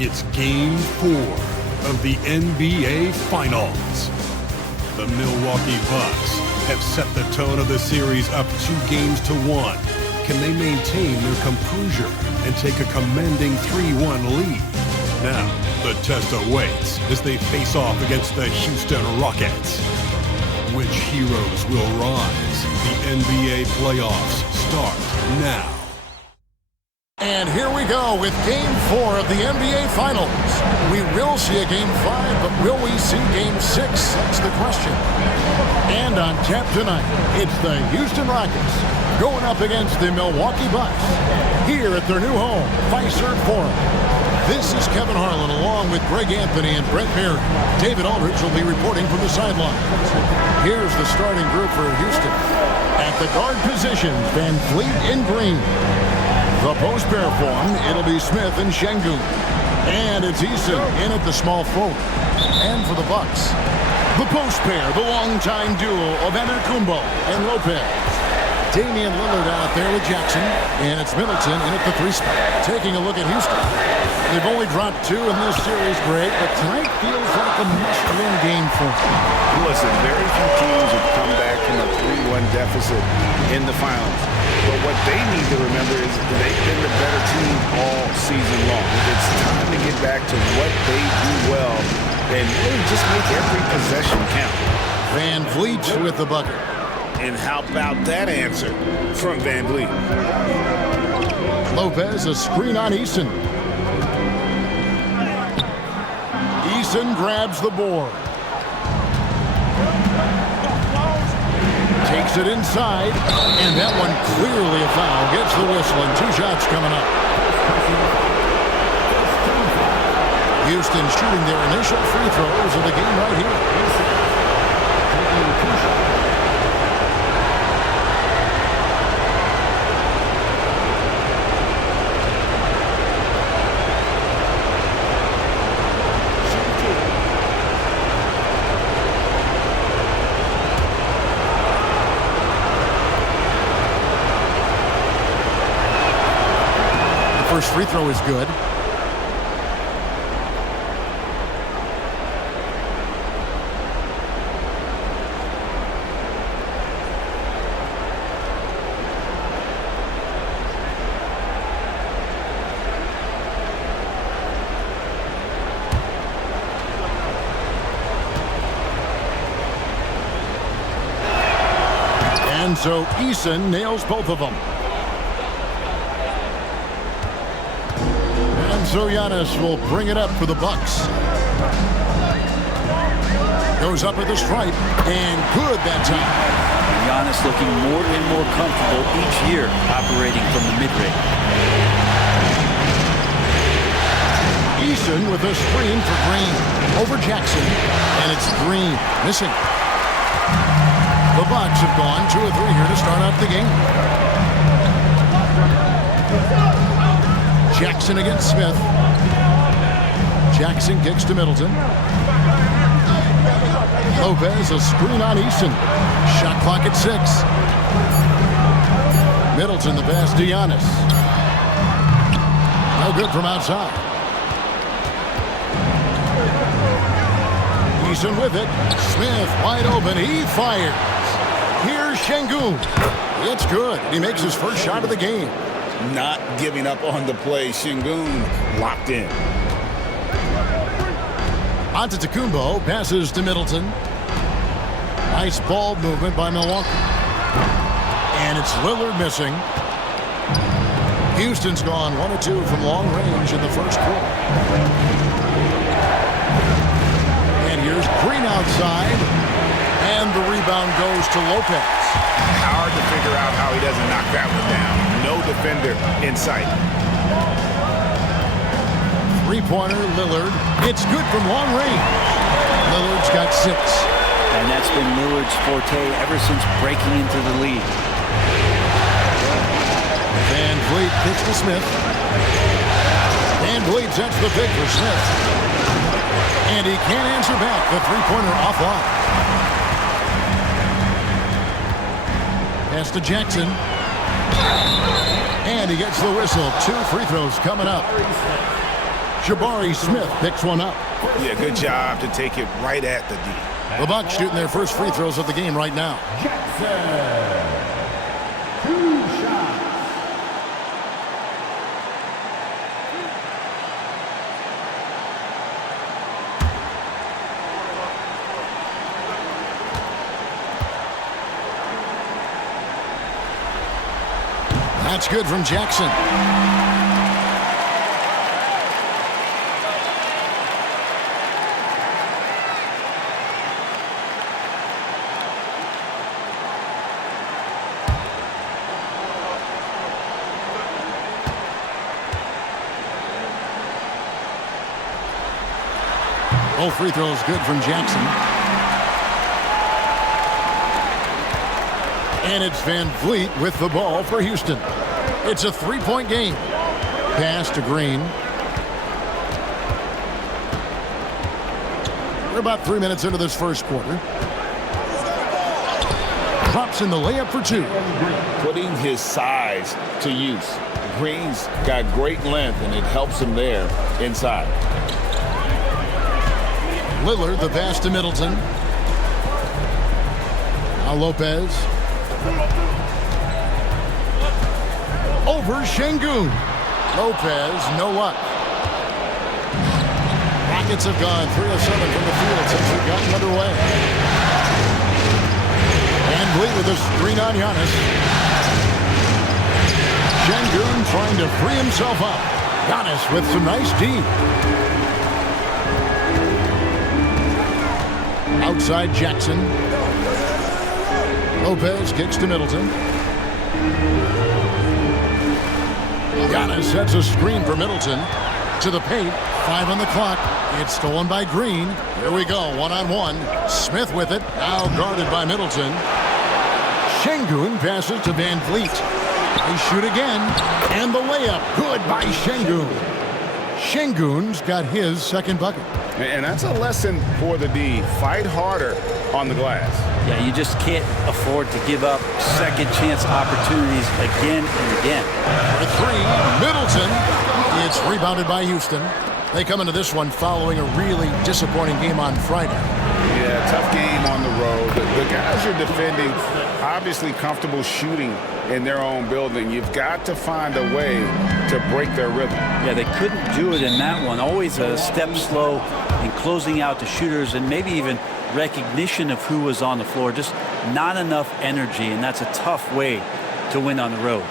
It's Game 4 of the NBA Finals. The Milwaukee Bucks have set the tone of the series up 2-1. Can they maintain their composure and take a commanding 3-1 lead? Now, the test awaits as they face off against the Houston Rockets. Which heroes will rise? The NBA playoffs start now. And here we go with Game 4 of the NBA Finals. We will see a Game 5, but will we see Game 6? That's the question. And on tap tonight, it's the Houston Rockets going up against the Milwaukee Bucks here at their new home, Fiserv Forum. This is Kevin Harlan along with Greg Anthony and Brett Perry. David Aldridge will be reporting from the sideline. Here's the starting group for Houston. At the guard position, Van Vliet in green. The post pair form, it'll be Smith and Şengün. And it's Eason in at the small forward. And for the Bucks, the post pair, the longtime duo of Antetokounmpo and Lopez. Damian Lillard out there with Jackson, and it's Middleton in at the 3 spot. Taking a look at Houston. They've only dropped 2 in this series, Greg, but tonight feels like a must-win game for them. Listen, very few teams have come back from a 3-1 deficit in the finals. But what they need to remember is they've been the better team all season long. It's time to get back to what they do well and really just make every possession count. Van Vliet with the bucket. And how about that answer from Van Vliet? Lopez, a screen on Eason. Eason grabs the board. Takes it inside, and that one clearly a foul. Gets the whistle, and 2 shots coming up. Houston shooting their initial free throws of the game right here. First free throw is good. And so Eason nails both of them. So Giannis will bring it up for the Bucks. Goes up at the stripe, and good that time. Giannis looking more and more comfortable each year operating from the mid-range. Eason with a screen for Green. Over Jackson, and it's Green missing. The Bucks have gone 2 of 3 here to start out the game. Jackson against Smith. Jackson kicks to Middleton. Lopez, a screen on Eason. Shot clock at 6. Middleton, the pass to Giannis. No good from outside. Eason with it. Smith wide open. He fires. Here's Şengün. It's good. He makes his first shot of the game. Not giving up on the play. Şengün locked in. Antetokounmpo passes to Middleton. Nice ball movement by Milwaukee. And it's Lillard missing. Houston's gone 1 of 2 from long range in the first quarter. And here's Green outside. And the rebound goes to Lopez. Hard to figure out how he doesn't knock that one down. No defender in sight. 3-pointer, Lillard. It's good from long range. Lillard's got 6. And that's been Lillard's forte ever since breaking into the league. Van Vliet kicks to Smith. Van Vliet sets the pick for Smith. And he can't answer back. The 3-pointer offline. Pass to Jackson. And he gets the whistle. 2 free throws coming up. Jabari Smith picks one up. Yeah, good job to take it right at the D. The Bucks shooting their first free throws of the game right now. That's good from Jackson. Both free throws good from Jackson. And it's Van Vliet with the ball for Houston. It's a three-point game. Pass to Green. We're about 3 minutes into this first quarter. Drops in the layup for two. Putting his size to use. Green's got great length, and it helps him there inside. Lillard, the pass to Middleton. Now Lopez. Over Şengün. Lopez, no luck. Rockets have gone 3 of 7 from the field since we've gotten underway. Van Vliet with a screen on Giannis. Şengün trying to free himself up. Giannis with some nice D. Outside Jackson. Lopez kicks to Middleton. Giannis sets a screen for Middleton. To the paint. 5 on the clock. It's stolen by Green. Here we go. One-on-one. Smith with it. Now guarded by Middleton. Şengün passes to Van Vliet. They shoot again. And the layup. Good by Şengün. Şengün's got his second bucket. And that's a lesson for the D. Fight harder on the glass. Yeah, you just can't afford to give up second chance opportunities again and again. For three, Middleton. It's rebounded by Houston. They come into this one following a really disappointing game on Friday. Yeah, tough game on the road. The guys you're defending obviously comfortable shooting in their own building. You've got to find a way to break their rhythm. Yeah, they couldn't do it in that one. Always a step slow in closing out the shooters and maybe even recognition of who was on the floor. Just not enough energy, and that's a tough way to win on the road.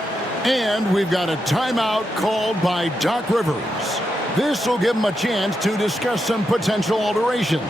And we've got a timeout called by Doc Rivers. This will give him a chance to discuss some potential alterations.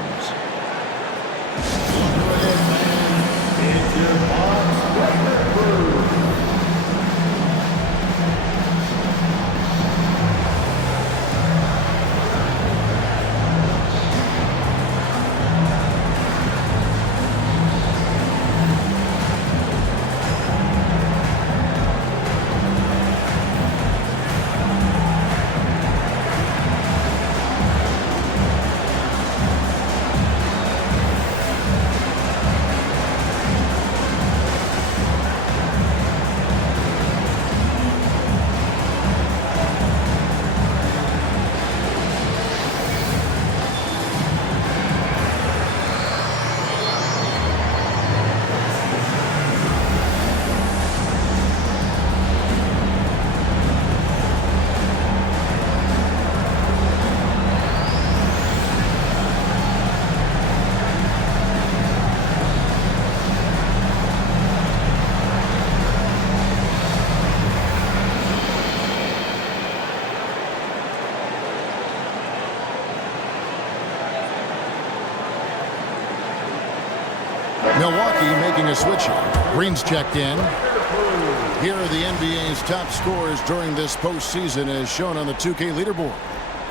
Milwaukee making a switch here. Green's checked in. Here are the NBA's top scorers during this postseason as shown on the 2K leaderboard.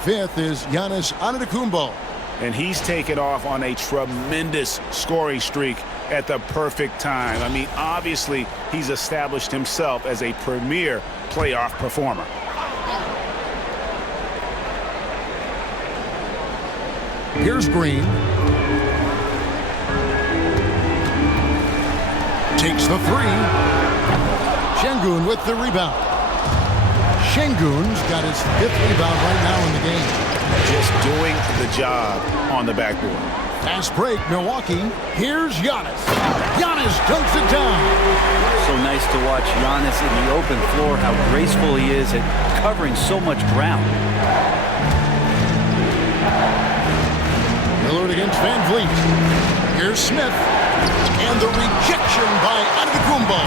5th is Giannis Antetokounmpo. And he's taken off on a tremendous scoring streak at the perfect time. I mean, obviously, he's established himself as a premier playoff performer. Here's Green. Takes the three. Şengün with the rebound. Şengün's got his 5th rebound right now in the game. just doing the job on the backboard. Fast break, Milwaukee. Here's Giannis. Giannis dunks it down. So nice to watch Giannis in the open floor, how graceful he is at covering so much ground. Lillard against Van Vliet. Here's Smith. And the rejection by Antetokounmpo.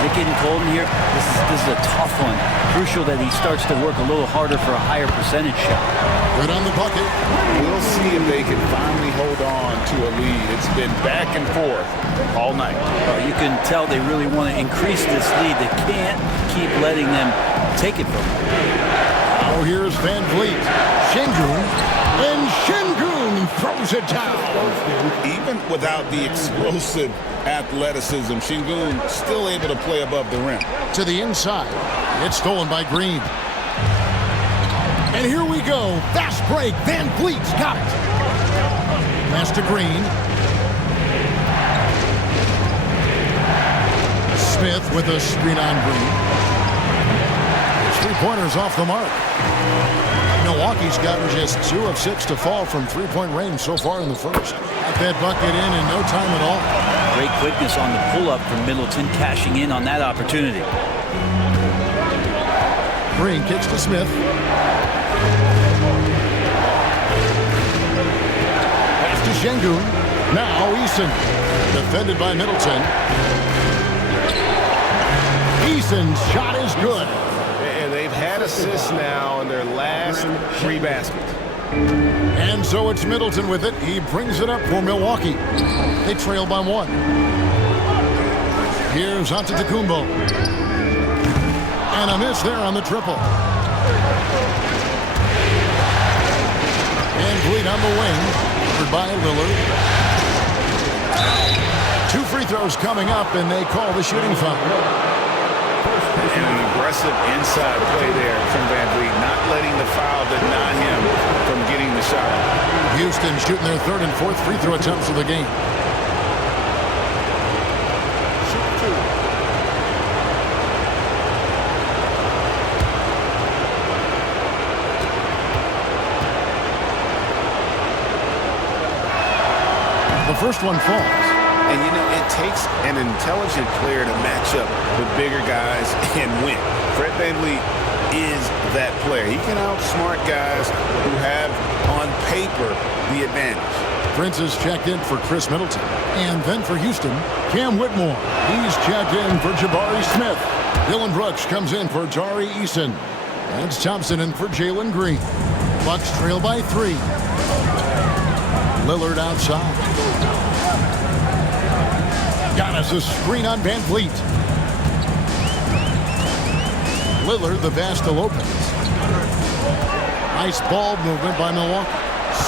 Is it getting cold in here? This is a tough one. Crucial that he starts to work a little harder for a higher percentage shot. Good on the bucket. We'll see if they can finally hold on to a lead. It's been back and forth all night. You can tell they really want to increase this lead. They can't keep letting them take it from them. Now here's Van Vliet. Şengün. And Şengün throws it down. Even without the explosive athleticism, Şengün still able to play above the rim. To the inside. It's stolen by Green. And here we go. Fast break. Van Vliet's got it. Pass to Green. Smith with a screen on Green. Three-pointers off the mark. Milwaukee's gotten just 2 of 6 to fall from three-point range so far in the first. Got that bucket in no time at all. Great quickness on the pull-up from Middleton, cashing in on that opportunity. Green kicks to Smith. Pass to Şengün. Now Eason. Defended by Middleton. Eason's shot is good. And they've had assists now in their last 3 baskets. And so it's Middleton with it. He brings it up for Milwaukee. They trail by 1. Here's Antetokounmpo. And a miss there on the triple. And Vliet on the wing. Covered by Lillard. 2 free throws coming up, and they call the shooting foul. And an aggressive inside play there from Van Vliet, not letting the foul deny him from getting the shot. Houston shooting their 3rd and 4th free throw attempts of the game. The first one falls. And, you know, it takes an intelligent player to match up with bigger guys and win. Fred VanVleet is that player. He can outsmart guys who have, on paper, the advantage. Prince is checked in for Chris Middleton. And then for Houston, Cam Whitmore. He's checked in for Jabari Smith. Dylan Brooks comes in for Tari Eason. And Thompson in for Jalen Green. Bucks trail by 3. Lillard outside. Giannis a screen on Van Vliet. Lillard the pass to Lopez. Nice ball movement by Milwaukee.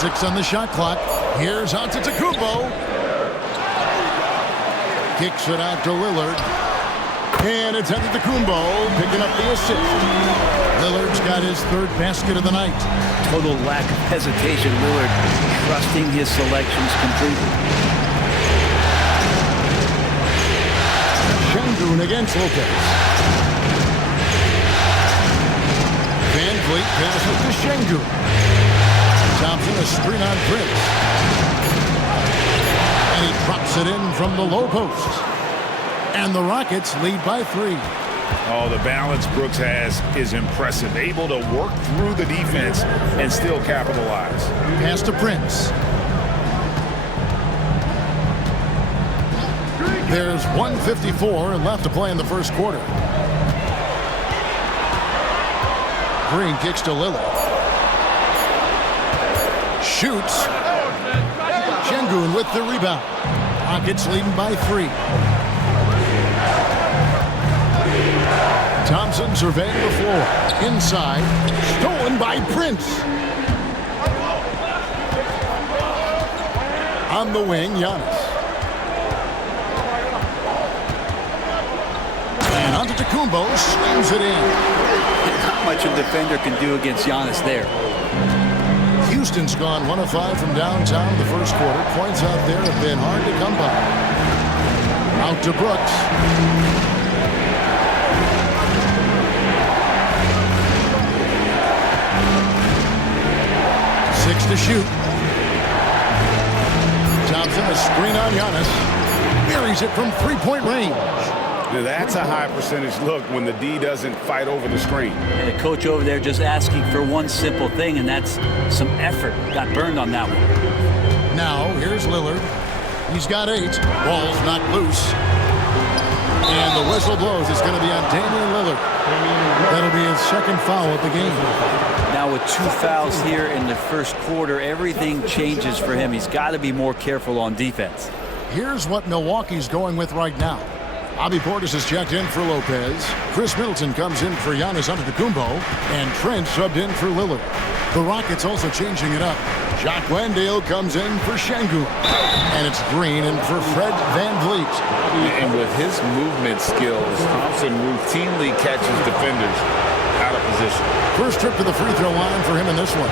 6 on the shot clock. Here's Antetokounmpo. Kicks it out to Lillard. And it's Antetokounmpo picking up the assist. Lillard's got his 3rd basket of the night. Total lack of hesitation. Lillard trusting his selections completely. Şengün against Lopez. Van Vliet passes to Şengün. Thompson a screen on Prince. And he drops it in from the low post. And the Rockets lead by 3. Oh, the balance Brooks has is impressive. Able to work through the defense and still capitalize. Pass to Prince. There's 1:54 left to play in the first quarter. Green kicks to Lillard. Shoots. Şengün with the rebound. Rockets leading by 3. Thompson surveying the floor. Inside. Stolen by Prince. On the wing, Giannis. And Antetokounmpo slams it in. Not much a defender can do against Giannis there. Houston's gone 1 of 5 from downtown in the first quarter. Points out there have been hard to come by. Out to Brooks. shoot. Thompson, a screen on Giannis. Buries it from three-point range. That's a high percentage look when the D doesn't fight over the screen. And the coach over there just asking for one simple thing, and that's some effort. Got burned on that one. Now, here's Lillard. He's got 8. Ball's knocked loose. And the whistle blows. It's going to be on Damian Lillard. That'll be his second foul of the game. Now with 2 fouls here in the first quarter, everything changes for him. He's got to be more careful on defense. Here's what Milwaukee's going with right now. Bobby Portis is checked in for Lopez. Chris Middleton comes in for Giannis Antetokounmpo. And Trent subbed in for Lillard. The Rockets also changing it up. Jock Landale comes in for Şengün. And it's Green in for Fred VanVleet. And with his movement skills, Thompson routinely catches defenders out of position. First trip to the free throw line for him in this one.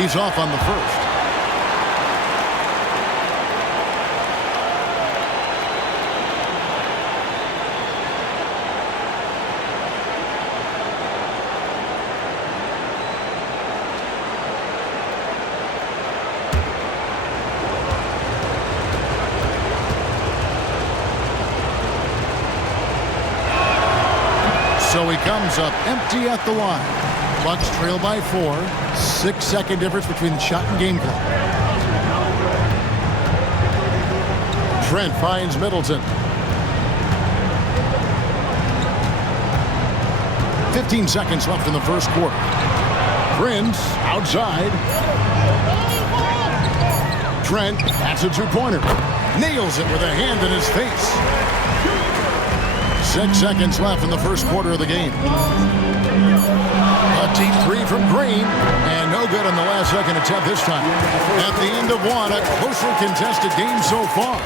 He's off on the first. So he comes up empty at the line. Bucks trail by 4. 6-second difference between the shot and game clock. Trent finds Middleton. 15 seconds left in the first quarter. Prince outside. Trent, that's a two-pointer. Nails it with a hand in his face. 6 seconds left in the first quarter of the game. A deep three from Green, and no good on the last second attempt this time. At the end of one, a closely contested game so far.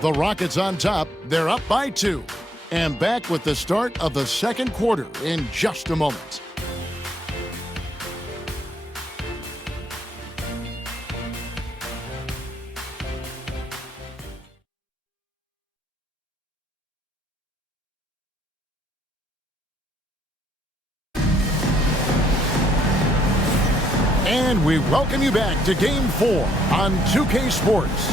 The Rockets on top. They're up by 2. And back with the start of the second quarter in just a moment. And we welcome you back to Game 4 on 2K Sports.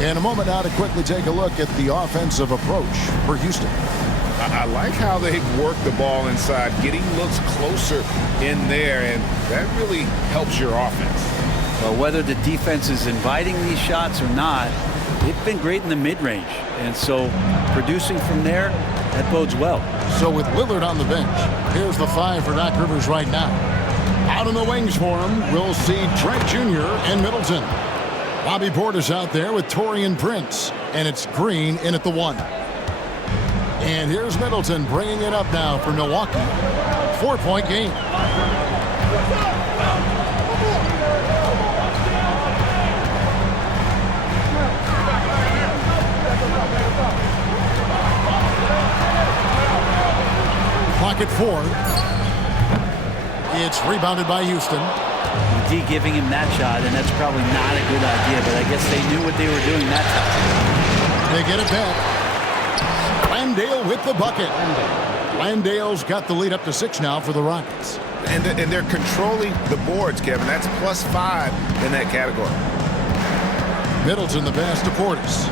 In a moment now to quickly take a look at the offensive approach for Houston. I like how they've worked the ball inside, getting looks closer in there, and that really helps your offense. Well, whether the defense is inviting these shots or not, they've been great in the mid-range. And so producing from there, that bodes well. So with Lillard on the bench, here's the 5 for Doc Rivers right now. Out in the wings for him, we'll see Trent Jr. and Middleton. Bobby Portis out there with Taurean Prince. And it's Green in at the 1. And here's Middleton bringing it up now for Milwaukee. 4-point game. Clock at 4. It's rebounded by Houston. D giving him that shot, and that's probably not a good idea, but I guess they knew what they were doing that time. They get it back. Landale with the bucket. Landale's got the lead up to 6 now for the Rockets. And they're controlling the boards, Kevin. That's +5 in that category. Middleton the pass to Portis.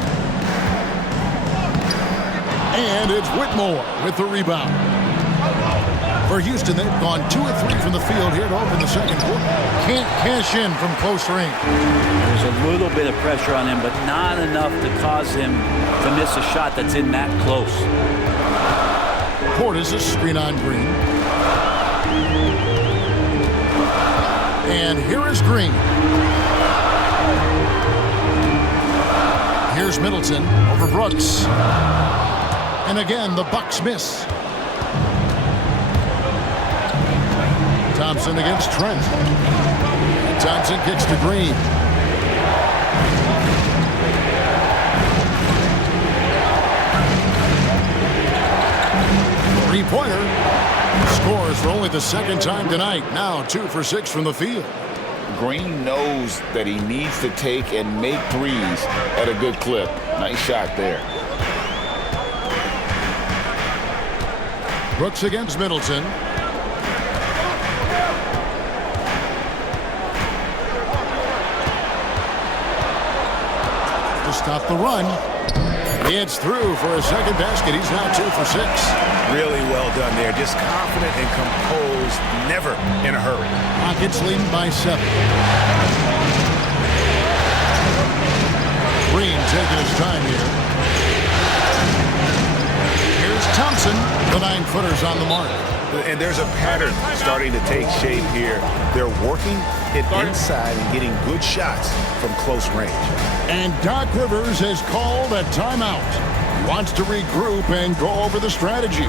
And it's Whitmore with the rebound. For Houston, they've gone 2 of 3 from the field here to open the second quarter. Can't cash in from close range. There's a little bit of pressure on him, but not enough to cause him to miss a shot that's in that close. Portis a screen on Green. And here is Green. Here's Middleton over Brooks. And again, the Bucks miss. Thompson against Trent. Thompson kicks to Green. three-pointer. Scores for only the second time tonight. Now 2 for 6 from the field. Green knows that he needs to take and make threes at a good clip. Nice shot there. Brooks against Middleton. To stop the run. It's through for a second basket. He's now 2 for 6. Really well done there. Just confident and composed, never in a hurry. Rockets leading by 7. Green taking his time here. Here's Thompson. The 9-footer's on the mark. And there's a pattern starting to take shape here. They're working it inside and getting good shots from close range. And Doc Rivers has called a timeout. He wants to regroup and go over the strategy.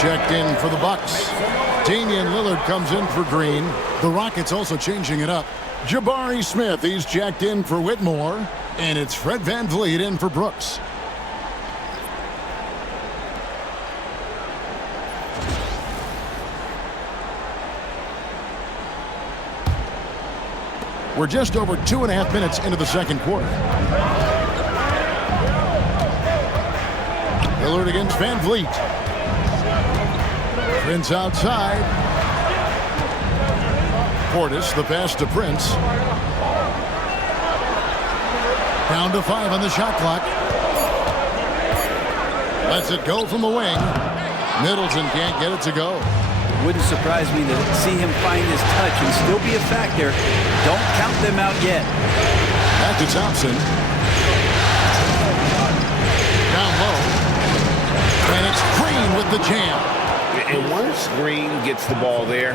Checked in for the Bucks. Damian Lillard comes in for Green. The Rockets also changing it up. Jabari Smith, he's checked in for Whitmore. And it's Fred VanVleet in for Brooks. We're just over 2.5 minutes into the second quarter. Lillard against VanVleet. Prince outside. Portis, the pass to Prince. Down to 5 on the shot clock. Lets it go from the wing. Middleton can't get it to go. Wouldn't surprise me to see him find his touch and still be a factor. Don't count them out yet. Back to Thompson. Down low. And it's Green with the jam. And once Green gets the ball there,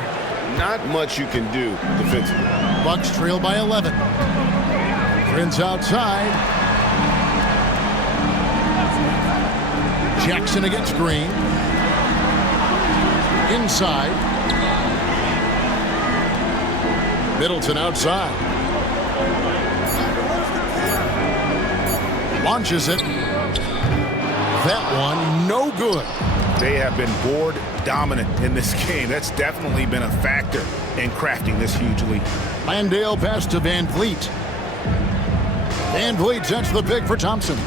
not much you can do defensively. Bucks trail by 11. Prince outside. Jackson against Green. Inside. Middleton outside. Launches it. That one, no good. They have been board dominant in this game. That's definitely been a factor in crafting this huge lead. Landale pass to VanVleet. VanVleet sets the pick for Thompson.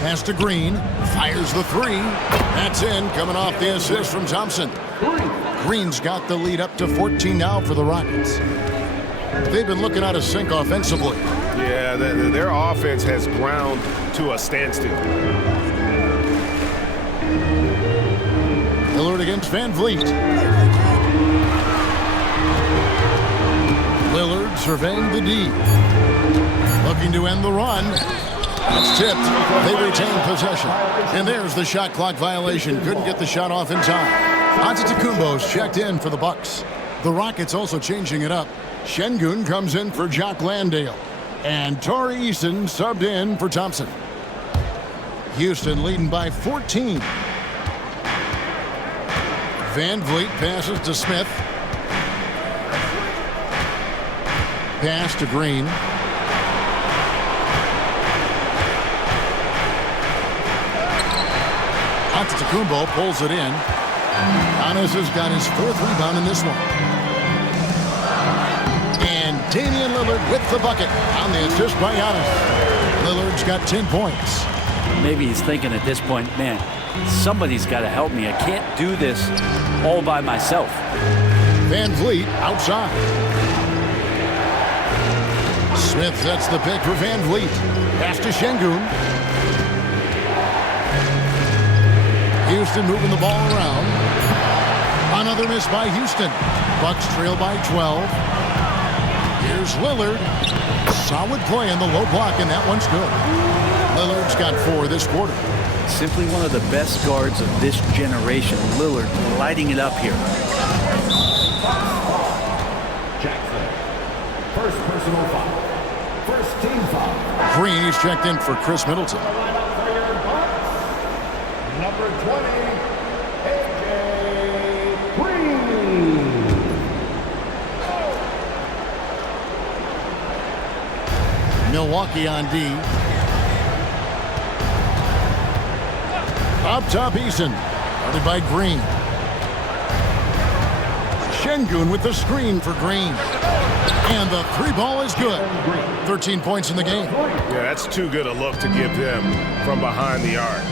Pass to Green. Fires the 3. That's in, coming off the assist from Thompson. Green's got the lead up to 14 now for the Rockets. They've been looking out of sync offensively. Yeah, their offense has ground to a standstill. Lillard against VanVleet. Lillard surveying the D. Looking to end the run. It's tipped. They retain possession. And there's the shot clock violation. Couldn't get the shot off in time. Antetokounmpo's checked in for the Bucks. The Rockets also changing it up. Şengün comes in for Jock Landale. And Torrey Eason subbed in for Thompson. Houston leading by 14. VanVleet passes to Smith. Pass to Green. Antetokounmpo pulls it in. Giannis has got his 4th rebound in this one. And Damian Lillard with the bucket on the assist by Giannis. Lillard's got 10 points. Maybe he's thinking at this point, man, somebody's got to help me. I can't do this all by myself. Van Vliet outside. Smith sets the pick for Van Vliet. Pass to Şengün. Houston moving the ball around. Another miss by Houston. Bucks trail by 12. Here's Lillard. Solid play in the low block, and that one's good. Lillard's got 4 this quarter. Simply one of the best guards of this generation. Lillard lighting it up here. Jackson. First personal foul. First team foul. Green is checked in for Chris Middleton. Number 20, A.J. Green. Milwaukee on D. Up top, Eason. Guarded by Green. Şengün with the screen for Green. And the 3-ball is good. 13 points in the game. Yeah, that's too good a look to give them from behind the arc.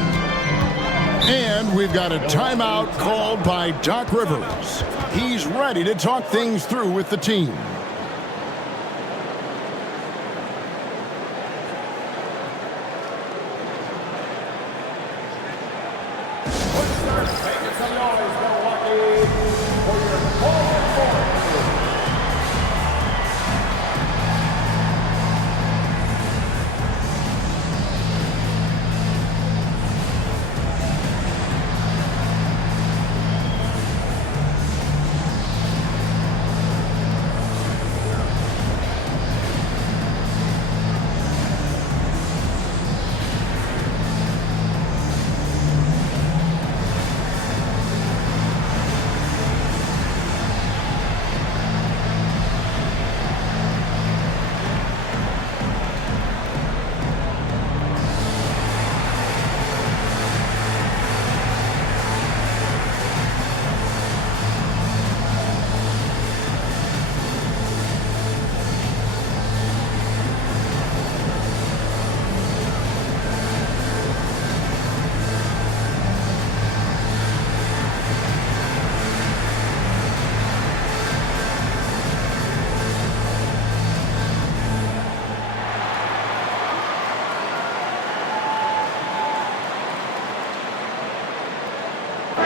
And we've got a timeout called by Doc Rivers. He's ready to talk things through with the team.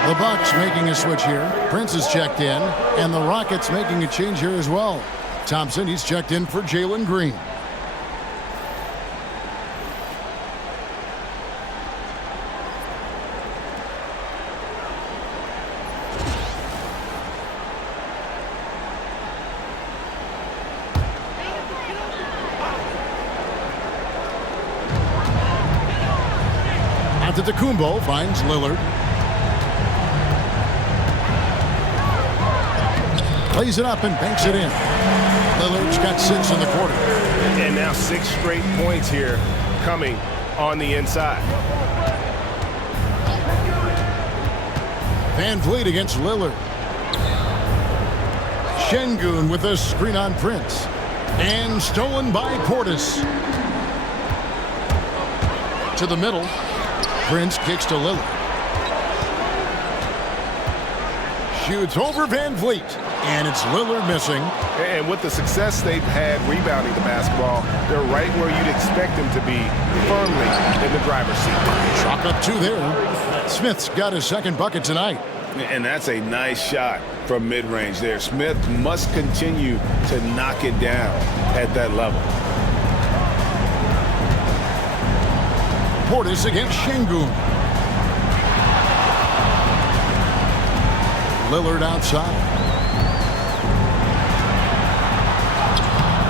The Bucks making a switch here. Prince is checked in, and the Rockets making a change here as well. Thompson, he's checked in for Jalen Green. Antetokounmpo finds Lillard. Plays it up and banks it in. Lillard's got 6 in the quarter. And now 6 straight points here coming on the inside. Van Vliet against Lillard. Şengün with a screen on Prince. And stolen by Portis. To the middle. Prince kicks to Lillard. Shoots over Van Vliet. And it's Lillard missing. And with the success they've had rebounding the basketball, they're right where you'd expect them to be, firmly in the driver's seat. Chalk up 2 there. Smith's got his 2nd bucket tonight. And that's a nice shot from mid-range there. Smith must continue to knock it down at that level. Portis against Şengün. Lillard outside.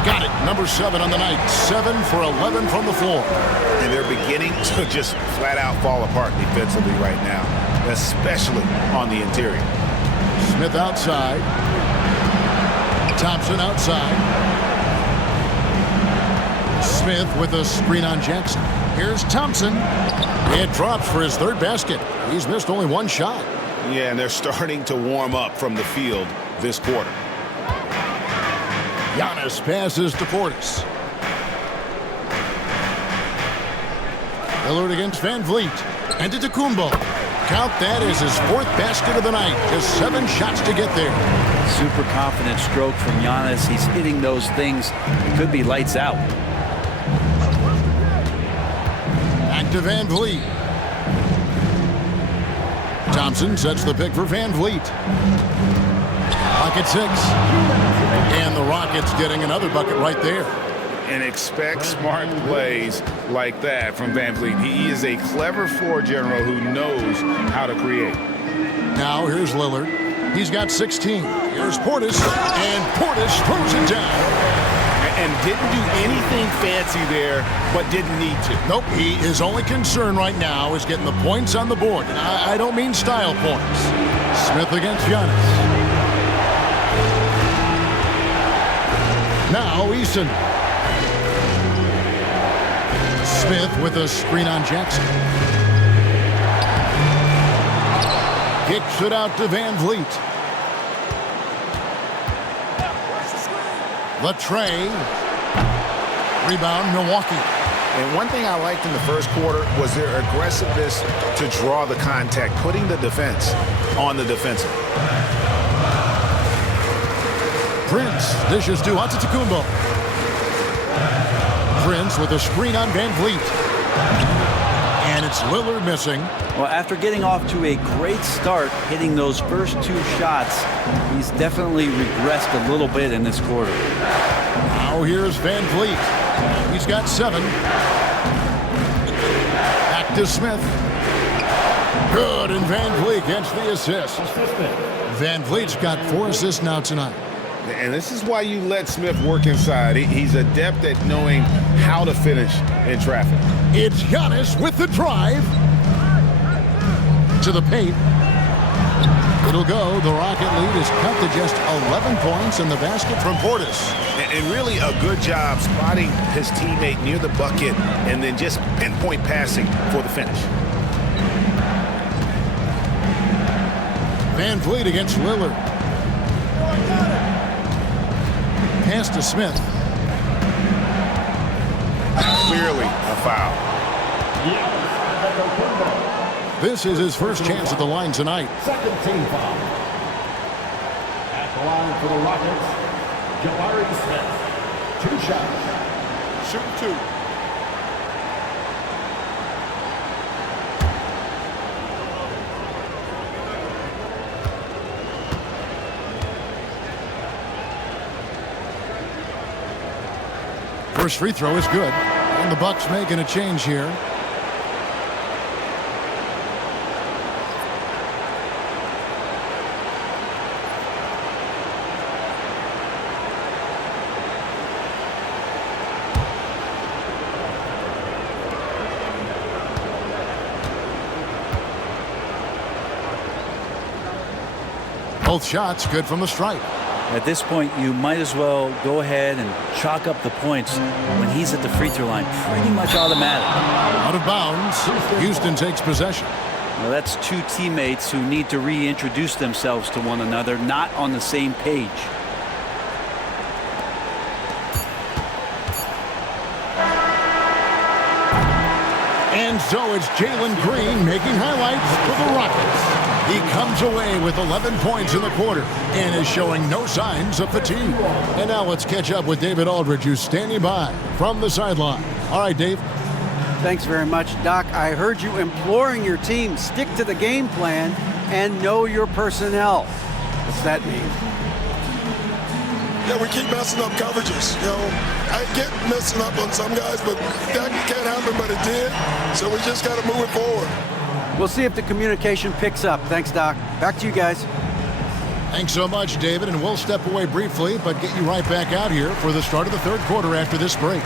Got it. Number 7 on the night. 7 for 11 from the floor. And they're beginning to just flat out fall apart defensively right now, especially on the interior. Smith outside. Thompson outside. Smith with a screen on Jackson. Here's Thompson. It drops for his third basket. He's missed only one shot. Yeah, and they're starting to warm up from the field this quarter. Giannis passes to Portis. Lillard against Van Vliet. And to Tacumbo. Count that as his fourth basket of the night. Just 7 shots to get there. Super confident stroke from Giannis. He's hitting those things. It could be lights out. Back to Van Vliet. Thompson sets the pick for Van Vliet. Pocket 6. And the Rockets getting another bucket right there. And expect smart plays like that from Van Vliet. He is a clever floor general who knows how to create. Now here's Lillard. He's got 16. Here's Portis. And Portis throws it down. And didn't do anything fancy there, but didn't need to. Nope, his only concern right now is getting the points on the board. And I don't mean style points. Smith against Giannis. Now Eason. Smith with a screen on Jackson. Kicks it out to Van Vliet. Latrey. Rebound, Milwaukee. And one thing I liked in the first quarter was their aggressiveness to draw the contact, putting the defense on the defensive. Prince dishes to Antetokounmpo. Prince with a screen on Van Vliet. And it's Lillard missing. Well, after getting off to a great start, hitting those first 2 shots, he's definitely regressed a little bit in this quarter. Now here's Van Vliet. He's got 7. Back to Smith. Good, and Van Vliet gets the assist. Van Vliet's got 4 assists now tonight. And this is why you let Smith work inside. He's adept at knowing how to finish in traffic. It's Giannis with the drive. To the paint. It'll go. The Rocket lead is cut to just 11 points in the basket from Portis. And really a good job spotting his teammate near the bucket and then just pinpoint passing for the finish. Van Vliet against Lillard. Pass to Smith. Clearly a foul. This is his first chance at the line tonight. Second team foul. At the line for the Rockets, Jabari Smith. 2 shots. Shoot 2. First free throw is good. And the Bucks making a change here. Both shots good from the stripe. At this point, you might as well go ahead and chalk up the points when he's at the free throw line. Pretty much automatic. Out of bounds. Houston takes possession. Well, that's 2 teammates who need to reintroduce themselves to one another, not on the same page. And so it's Jalen Green making highlights for the Rockets. He comes away with 11 points in the quarter and is showing no signs of fatigue. And now let's catch up with David Aldridge, who's standing by from the sideline. All right, Dave. Thanks very much, Doc. I heard you imploring your team, stick to the game plan and know your personnel. What's that mean? Yeah, we keep messing up coverages. You know, I get messing up on some guys, but that can't happen, but it did. So we just got to move it forward. We'll see if the communication picks up. Thanks, Doc. Back to you guys. Thanks so much, David, and we'll step away briefly, but get you right back out here for the start of the third quarter after this break.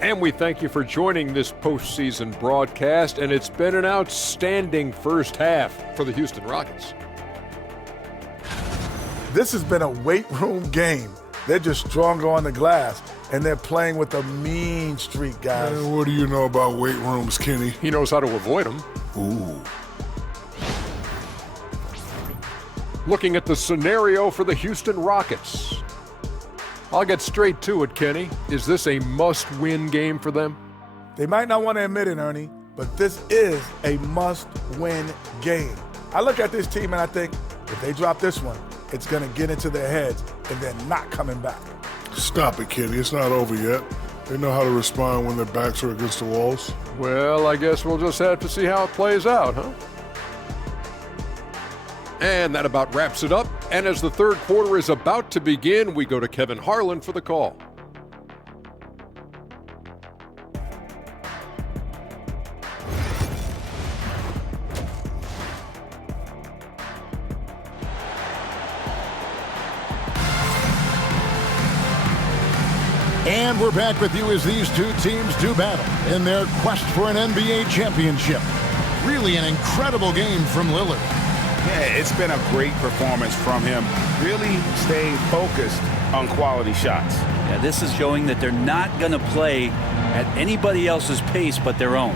And we thank you for joining this postseason broadcast, and it's been an outstanding first half for the Houston Rockets. This has been a weight room game. They're just stronger on the glass, and they're playing with a mean streak, guys. Man, what do you know about weight rooms, Kenny? He knows how to avoid them. Ooh. Looking at the scenario for the Houston Rockets. I'll get straight to it, Kenny. Is this a must-win game for them? They might not want to admit it, Ernie, but this is a must-win game. I look at this team and I think, if they drop this one, it's going to get into their heads and they're not coming back. Stop it, Kenny. It's not over yet. They know how to respond when their backs are against the walls. Well, I guess we'll just have to see how it plays out, huh? And that about wraps it up. And as the third quarter is about to begin, we go to Kevin Harlan for the call. And we're back with you as these two teams do battle in their quest for an NBA championship. Really an incredible game from Lillard. Yeah, it's been a great performance from him. Really staying focused on quality shots. Yeah, this is showing that they're not going to play at anybody else's pace but their own.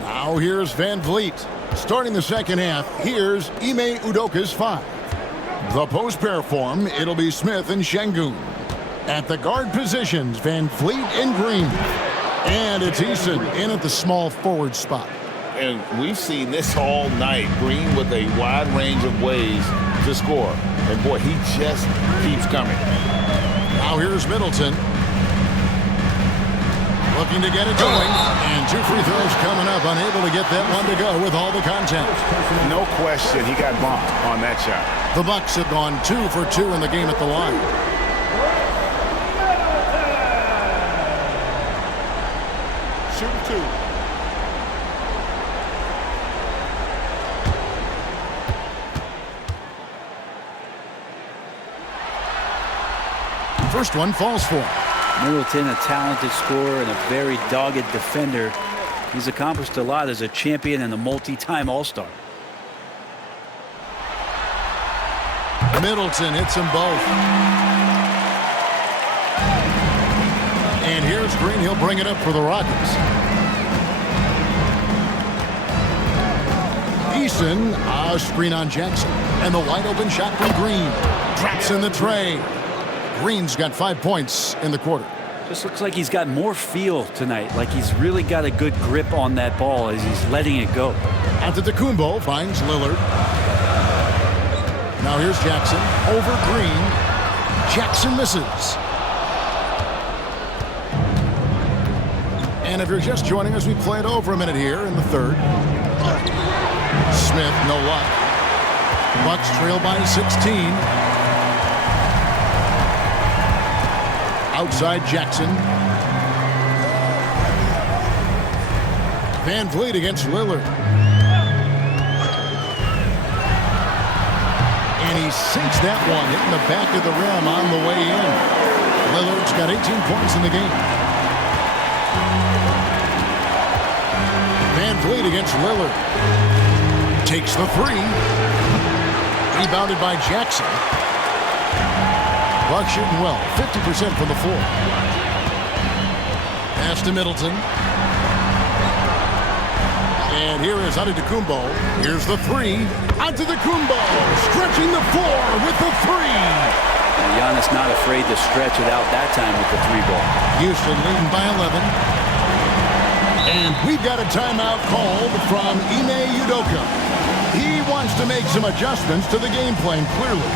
Now here's Van Vliet. Starting the second half, here's Ime Udoka's 5. The post pair form, it'll be Smith and Şengün. At the guard positions, Van Vliet and Green. And it's Eason in at the small forward spot. And we've seen this all night. Green with a wide range of ways to score. And boy, he just keeps coming. Now here's Middleton. Looking to get it going. And 2 free throws coming up. Unable to get that one to go with all the contact. No question, he got bumped on that shot. The Bucks have gone 2 for 2 in the game at the line. Shoot 2. First one falls for him. Middleton, a talented scorer and a very dogged defender. He's accomplished a lot as a champion and a multi-time All-Star. Middleton hits them both. And here's Green. He'll bring it up for the Rockets. Eason, a screen on Jackson. And the wide open shot from Green. Drops in the tray. Green's got 5 points in the quarter. Just looks like he's got more feel tonight, like he's really got a good grip on that ball as he's letting it go. Antetokounmpo finds Lillard. Now here's Jackson over Green. Jackson misses. And if you're just joining us, we played over a minute here in the third. Smith, no luck. Bucks trail by 16. Outside Jackson. Van Vliet against Lillard. And he sinks that one, hitting the back of the rim on the way in. Lillard's got 18 points in the game. Van Vliet against Lillard. Takes the 3. Rebounded by Jackson. Bucks shooting well, 50% from the floor. Pass to Middleton. And here is Antetokounmpo. Here's the 3. Antetokounmpo stretching the floor with the 3. And Giannis not afraid to stretch it out that time with the 3 ball. Houston leading by 11. And we've got a timeout called from Ime Udoka. He wants to make some adjustments to the game plan, clearly.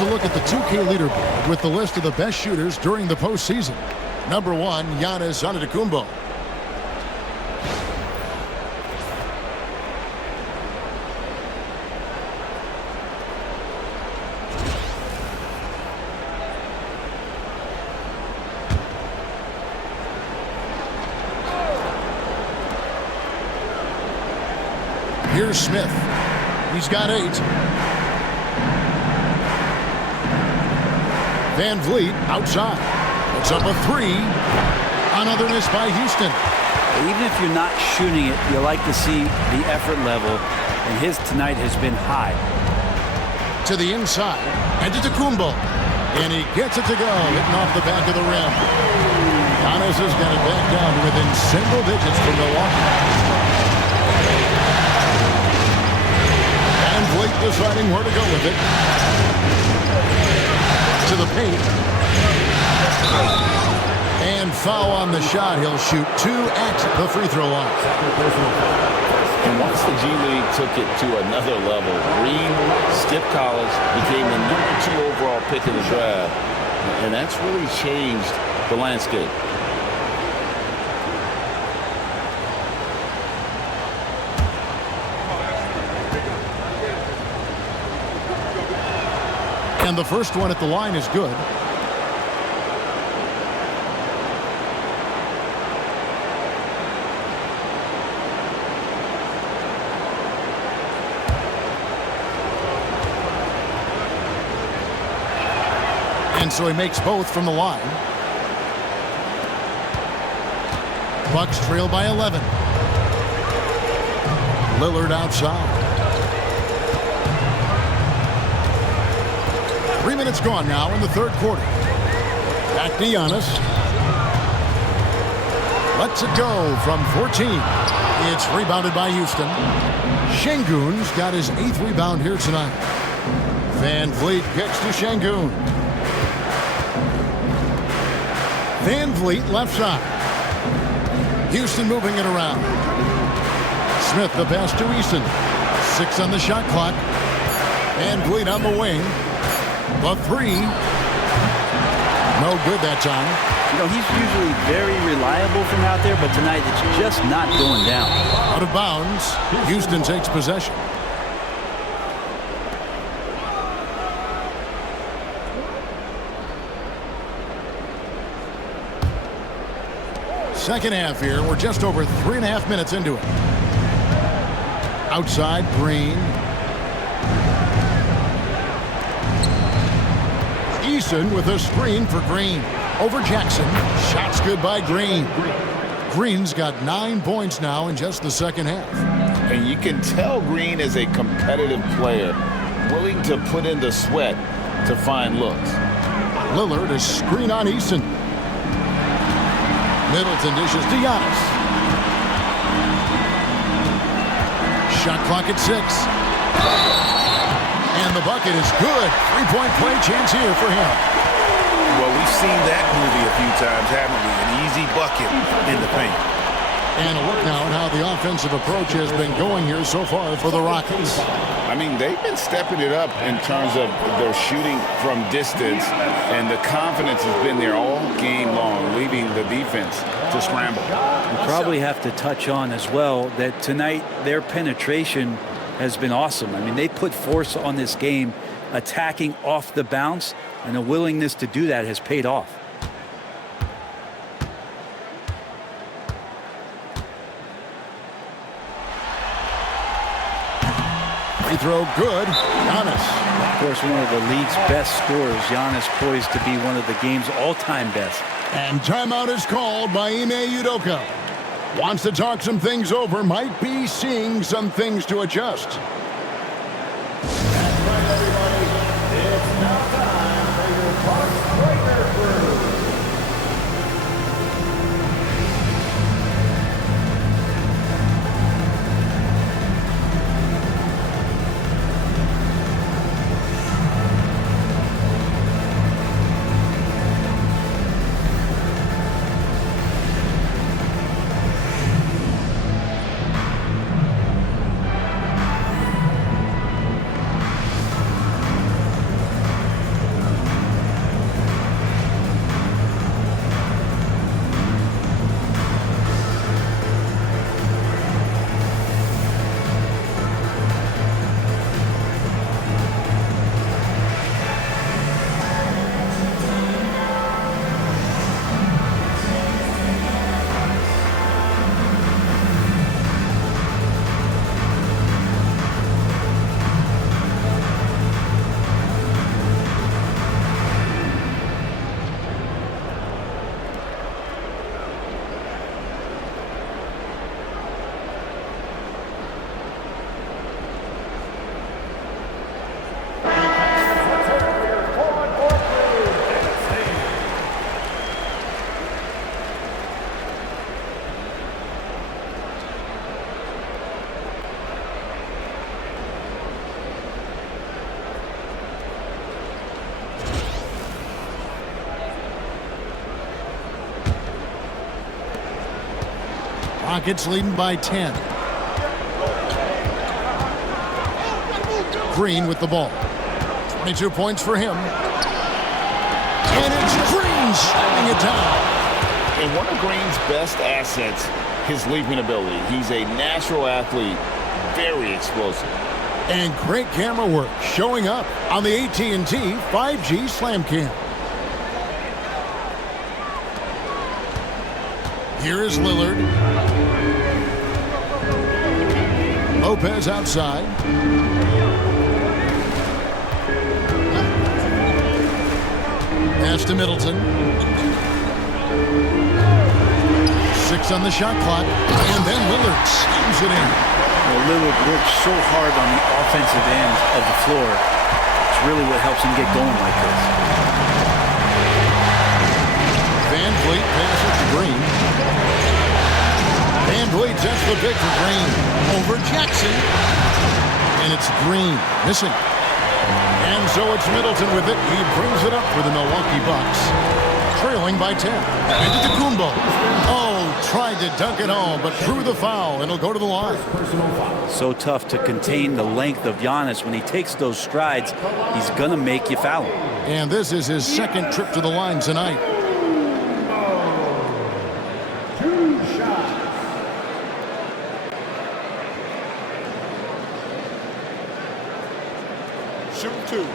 Here's a look at the 2K leaderboard with the list of the best shooters during the postseason. Number 1, Giannis Antetokounmpo. Here's Smith. He's got 8. Van Vliet outside. Puts up a 3. Another miss by Houston. Even if you're not shooting it, you like to see the effort level, and his tonight has been high. To the inside. Antetokounmpo. And he gets it to go. Hitting off the back of the rim. Giannis has got it back down to within single digits for Milwaukee. Blake deciding where to go with it. To the paint. And foul on the shot. He'll shoot 2 at the free throw line. And once the G League took it to another level, Green skipped college, became the number 2 overall pick in the draft. And that's really changed the landscape. And the first one at the line is good. And so he makes both from the line. Bucks trail by 11. Lillard outside. 3 minutes gone now in the third quarter. Back to Giannis. Lets it go from 14. It's rebounded by Houston. Şengün's got his 8th rebound here tonight. Van Vliet kicks to Şengün. Van Vliet left side. Houston moving it around. Smith the pass to Eason. 6 on the shot clock. Van Vliet on the wing. The 3. No good that time. You know, he's usually very reliable from out there, but tonight it's just not going down. Out of bounds. Houston takes possession. Second half here. We're just over 3.5 minutes into it. Outside, Green. Eason with a screen for Green. Over Jackson. Shots good by Green. Green's got 9 points now in just the second half. And you can tell Green is a competitive player, willing to put in the sweat to find looks. Lillard is screen on Eason. Middleton dishes to Giannis. Shot clock at 6. And the bucket is good. 3-point play chance here for him. Well, we've seen that movie a few times, haven't we? An easy bucket in the paint. And a look now at how the offensive approach has been going here so far for the Rockets. I mean, they've been stepping it up in terms of their shooting from distance, and the confidence has been there all game long, leaving the defense to scramble. We probably have to touch on as well that tonight their penetration has been awesome. I mean, they put force on this game, attacking off the bounce, and the willingness to do that has paid off. Free throw good. Giannis. Of course, one of the league's best scorers. Giannis poised to be one of the game's all-time best. And timeout is called by Ime Udoka. Wants to talk some things over. Might be seeing some things to adjust. That's right, everybody. It's now time for your Bucks Breaker Crew. Rockets leading by 10. Green with the ball. 22 points for him. And it's Green shutting it down. And one of Green's best assets, his leaping ability. He's a natural athlete, very explosive. And great camera work showing up on the AT&T 5G Slam Cam. Here is Lillard. Lopez outside. Pass to Middleton. 6 on the shot clock. And then Lillard slams it in. Well, Lillard works so hard on the offensive end of the floor. It's really what helps him get going like this. Van Vliet passes to Green. Van Vliet sets the big for Green. Over Jackson. And it's Green missing. And so it's Middleton with it. He brings it up for the Milwaukee Bucks. Trailing by 10. Antetokounmpo. Oh, tried to dunk it home, but drew the foul, and it'll go to the line. So tough to contain the length of Giannis. When he takes those strides, he's going to make you foul him. And this is his second trip to the line tonight. 2 shots. Shoot 2.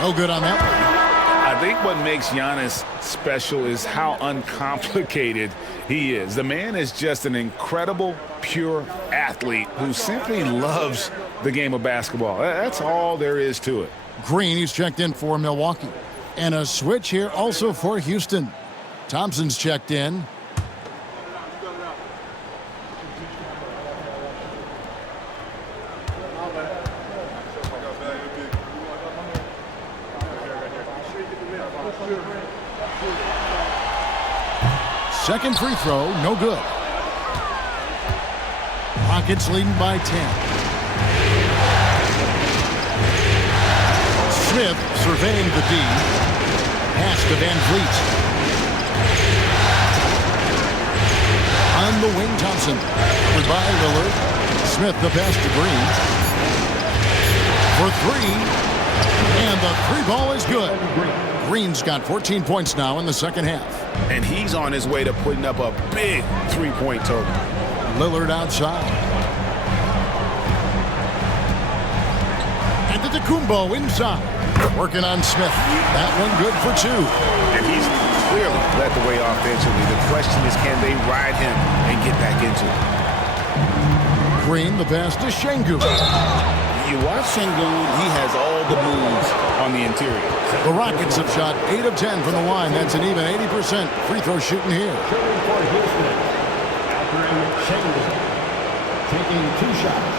No good on that one. I think what makes Giannis special is how uncomplicated he is. The man is just an incredible, pure athlete who simply loves the game of basketball. That's all there is to it. Green, he's checked in for Milwaukee. And a switch here also for Houston. Thompson's checked in. Second free throw, no good. Rockets leading by 10. Smith surveying the D. Pass to Van Vliet. On the wing, Thompson. Covered by Lillard. Smith the pass to Green. For 3. And the 3 ball is good. Green's got 14 points now in the second half. And he's on his way to putting up a big three-point total. Lillard outside. Antetokounmpo inside. Working on Smith. That one good for 2. And he's clearly led the way offensively. The question is, can they ride him and get back into it? Green, the pass to Şengün. You watch Şengün, he has all the moves on the interior. The Rockets have shot 8 of 10 from the line. That's an even 80% free throw shooting here. Şengün taking 2 shots.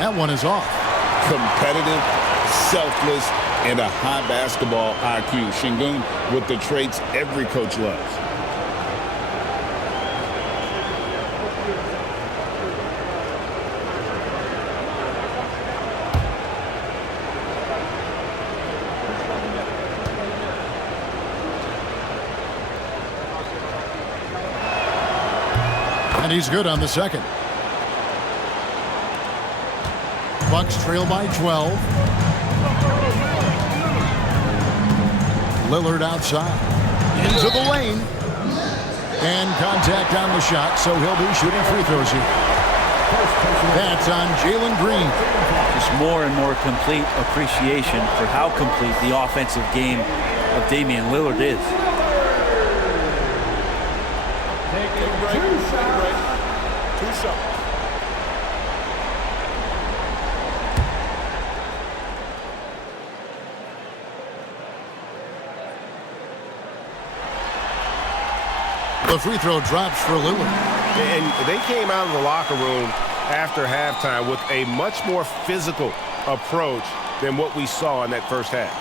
That one is off. Competitive, selfless, and a high basketball IQ. Şengün with the traits every coach loves. And he's good on the second. Bucks trail by 12. Lillard outside. Into the lane. And contact on the shot, so he'll be shooting free throws here. That's on Jalen Green. Just more and more complete appreciation for how complete the offensive game of Damian Lillard is. Two shots. The free throw drops for Lillard. And they came out of the locker room after halftime with a much more physical approach than what we saw in that first half.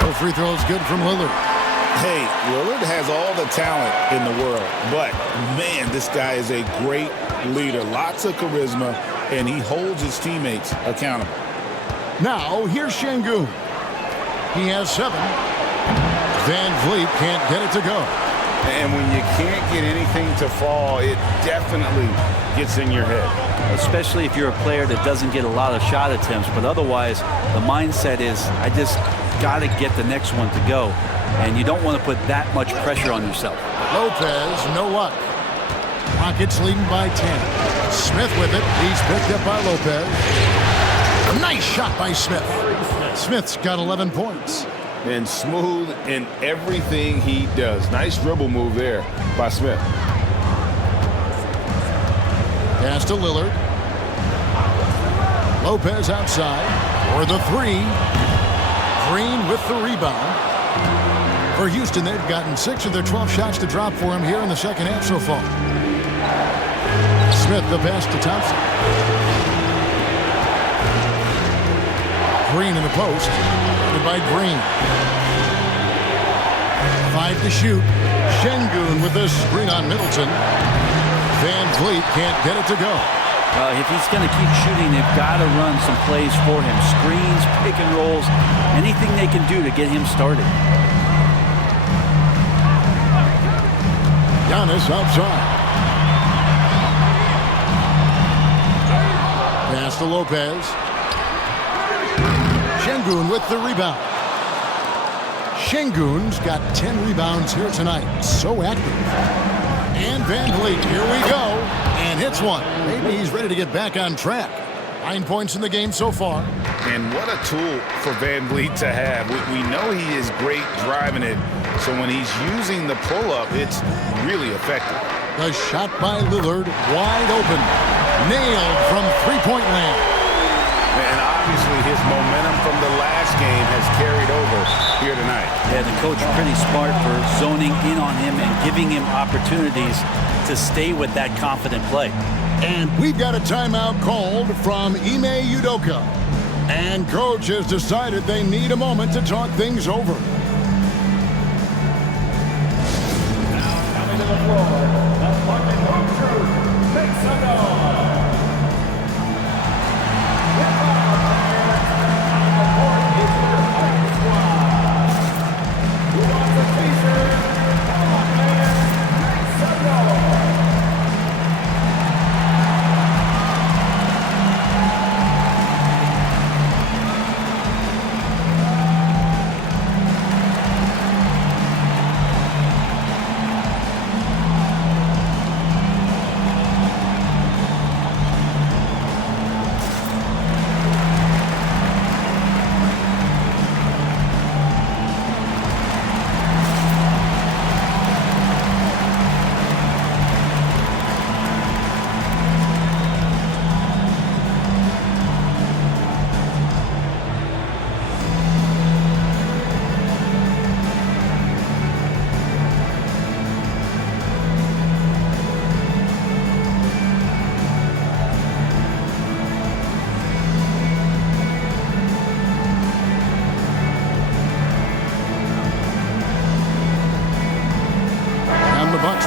The free throw is good from Lillard. Hey, Lillard has all the talent in the world, but, man, this guy is a great leader. Lots of charisma, and he holds his teammates accountable. Now, here's Şengün. He has 7. Van Vliet can't get it to go. And when you can't get anything to fall, it definitely gets in your head. Especially if you're a player that doesn't get a lot of shot attempts, but otherwise the mindset is, I just got to get the next one to go. And you don't want to put that much pressure on yourself. Lopez, no luck. Rockets leading by 10. Smith with it. He's picked up by Lopez. A nice shot by Smith. Smith's got 11 points. And smooth in everything he does. Nice dribble move there by Smith. Pass to Lillard. Lopez outside for the 3. Green with the rebound. For Houston, they've gotten 6 of their 12 shots to drop for him here in the second half so far. Smith the pass to Thompson. Green in the post. By Green. 5 to shoot. Şengün with the screen on Middleton. Van Vliet can't get it to go. If he's going to keep shooting, they've got to run some plays for him. Screens, pick and rolls, anything they can do to get him started. Giannis outside. Pass to Lopez. Şengün with the rebound. Şengün's got 10 rebounds here tonight. So active. And Van Vliet, here we go. And hits one. Maybe he's ready to get back on track. 9 points in the game so far. And what a tool for Van Vliet to have. We know he is great driving it. So when he's using the pull-up, it's really effective. The shot by Lillard, wide open. Nailed from three-point land. And obviously his momentum from the last game has carried over here tonight. Yeah, the coach pretty smart for zoning in on him and giving him opportunities to stay with that confident play. And we've got a timeout called from Ime Udoka. And coach has decided they need a moment to talk things over. Now coming to the floor, the fucking home crew makes some noise. Who wants a t-shirt? Come on, man. Make some noise.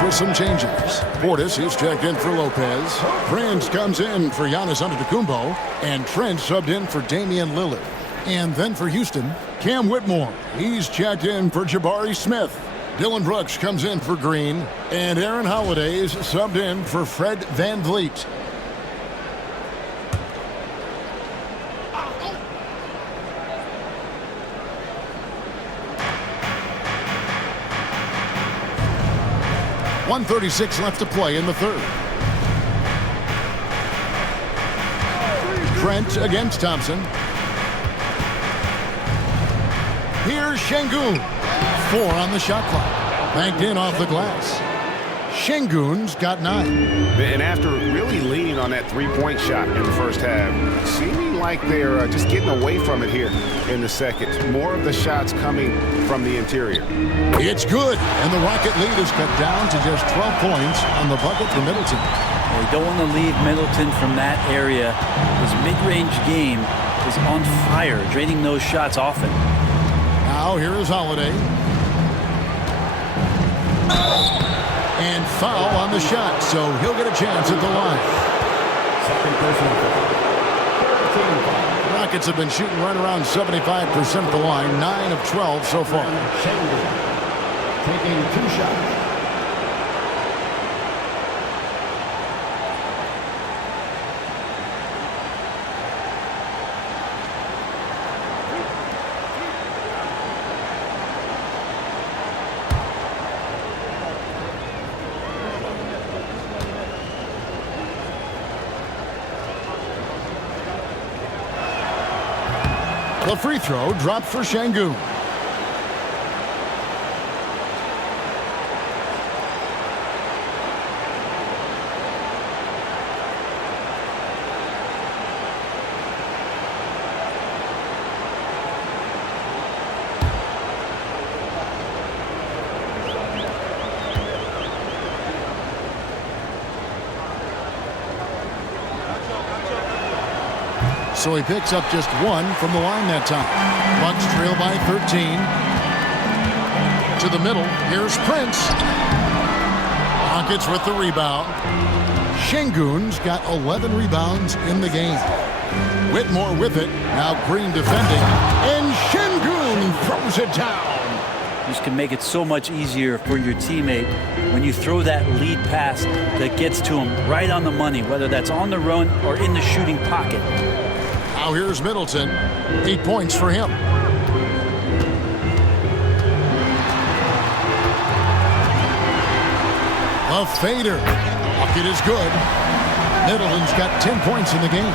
With some changes. Portis is checked in for Lopez. Prince comes in for Giannis Antetokounmpo. And Trent subbed in for Damian Lillard. And then for Houston, Cam Whitmore. He's checked in for Jabari Smith. Dylan Brooks comes in for Green. And Aaron Holiday is subbed in for Fred Van Vliet. .136 left to play in the third. Trent against Thompson. Here's Şengün. 4 on the shot clock. Banked in off the glass. Şengün's got 9. And after really leaning on that three-point shot in the first half, seeming like they're just getting away from it here in the second. More of the shots coming from the interior. It's good, and the Rocket lead is cut down to just 12 points on the bucket for Middleton. Well, you don't want to leave Middleton from that area. His mid-range game is on fire, draining those shots often. Now here is Holiday. And foul on the shot, so he'll get a chance at the line. Second personal foul. Rockets have been shooting right around 75% at the line, 9 of 12 so far. Şengün taking 2 shots. The free throw dropped for Şengün. So he picks up just 1 from the line that time. Bucks trail by 13. To the middle. Here's Prince. Rockets with the rebound. Şengün's got 11 rebounds in the game. Whitmore with it. Now Green defending. And Şengün throws it down. This can make it so much easier for your teammate when you throw that lead pass that gets to him right on the money, whether that's on the run or in the shooting pocket. Now here's Middleton. 8 points for him. A fader. Bucket is good. Middleton's got 10 points in the game.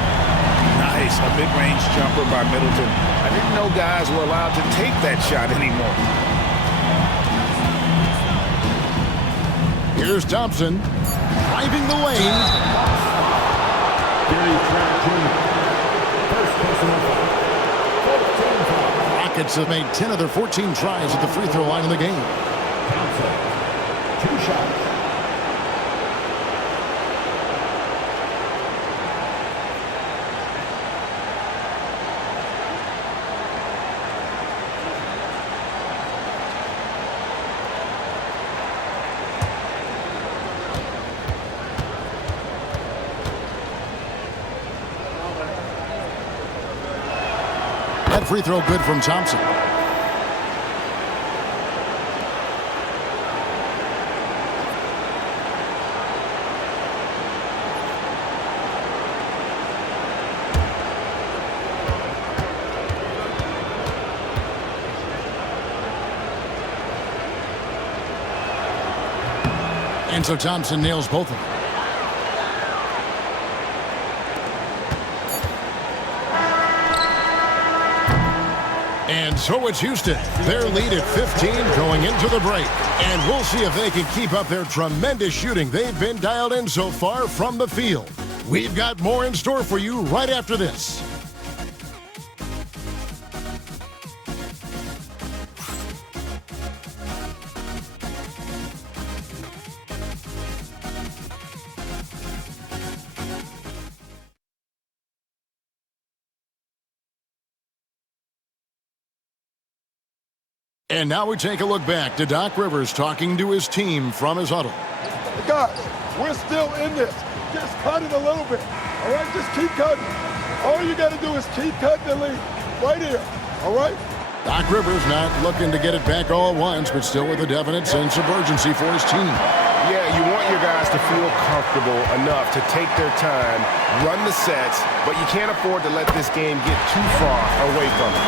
Nice. A mid-range jumper by Middleton. I didn't know guys were allowed to take that shot anymore. Here's Thompson. Driving the lane. Rockets have made 10 of their 14 tries at the free throw line in the game. Thompson, 2 shots. That free throw good from Thompson. And so Thompson nails both of them. And so it's Houston. Their lead at 15 going into the break. And we'll see if they can keep up their tremendous shooting they've been dialed in so far from the field. We've got more in store for you right after this. And now we take a look back to Doc Rivers talking to his team from his huddle. Guys, we're still in this. Just cut it a little bit. All right, just keep cutting. All you got to do is keep cutting the lead. Right here. All right? Doc Rivers not looking to get it back all at once, but still with a definite sense of urgency for his team. Yeah, you want your guys to feel comfortable enough to take their time, run the sets, but you can't afford to let this game get too far away from it.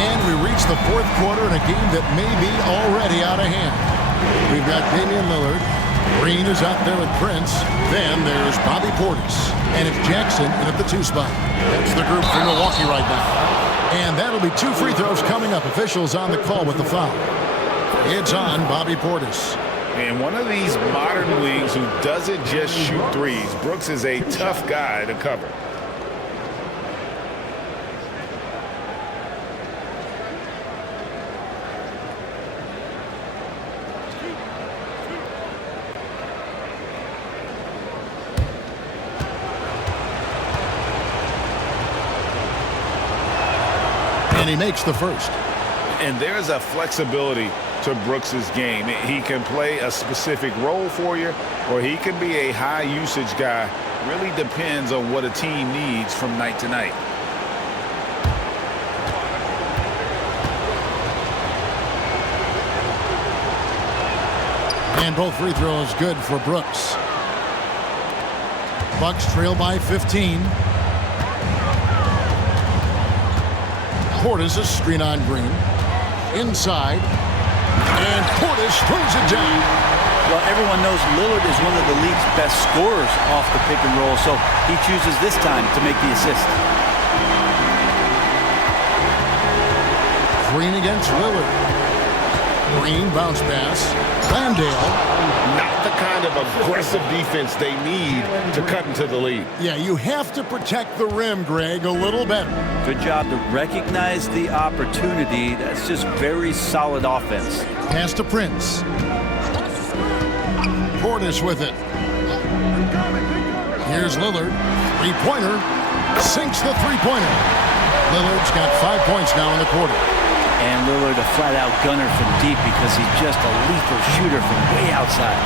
And we reach the fourth quarter in a game that may be already out of hand. We've got Damian Lillard. Green is out there with Prince. Then there's Bobby Portis. And it's Jackson in at the 2 spot. That's the group for Milwaukee right now. And that'll be 2 free throws coming up. Officials on the call with the foul. It's on Bobby Portis. In one of these modern leagues who doesn't just shoot threes, Brooks is a tough guy to cover. And he makes the first. And there's a flexibility to Brooks's game. He can play a specific role for you, or he can be a high usage guy. Really depends on what a team needs from night to night. And both free throws good for Brooks. Bucks trail by 15. Portis, a screen on Green. Inside. And Portis throws it down. Well, everyone knows Lillard is one of the league's best scorers off the pick and roll, so he chooses this time to make the assist. Green against Lillard. Green bounce pass. Landale. Not the kind of aggressive defense they need to cut into the lead. Yeah, you have to protect the rim, Greg, a little better. Good job to recognize the opportunity. That's just very solid offense. Pass to Prince. Portis with it. Here's Lillard. Three-pointer. Sinks the three-pointer. Lillard's got 5 points now in the quarter. And Lillard a flat-out gunner from deep because he's just a lethal shooter from way outside.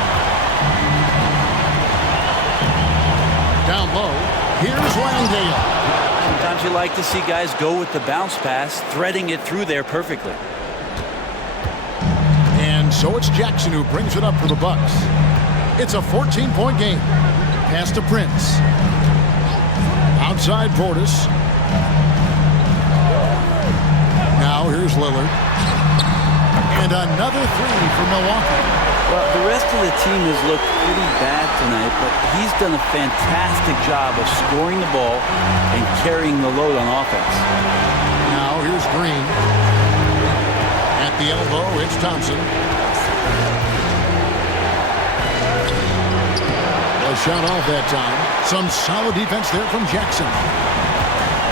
Down low. Here's Landale. Sometimes you like to see guys go with the bounce pass, threading it through there perfectly. And so it's Jackson who brings it up for the Bucks. It's a 14-point game. Pass to Prince. Outside Portis. Now here's Lillard. And another three for Milwaukee. Well, the rest of the team has looked pretty bad tonight, but he's done a fantastic job of scoring the ball and carrying the load on offense. Now here's Green. At the elbow, it's Thompson. A shot off that time. Some solid defense there from Jackson.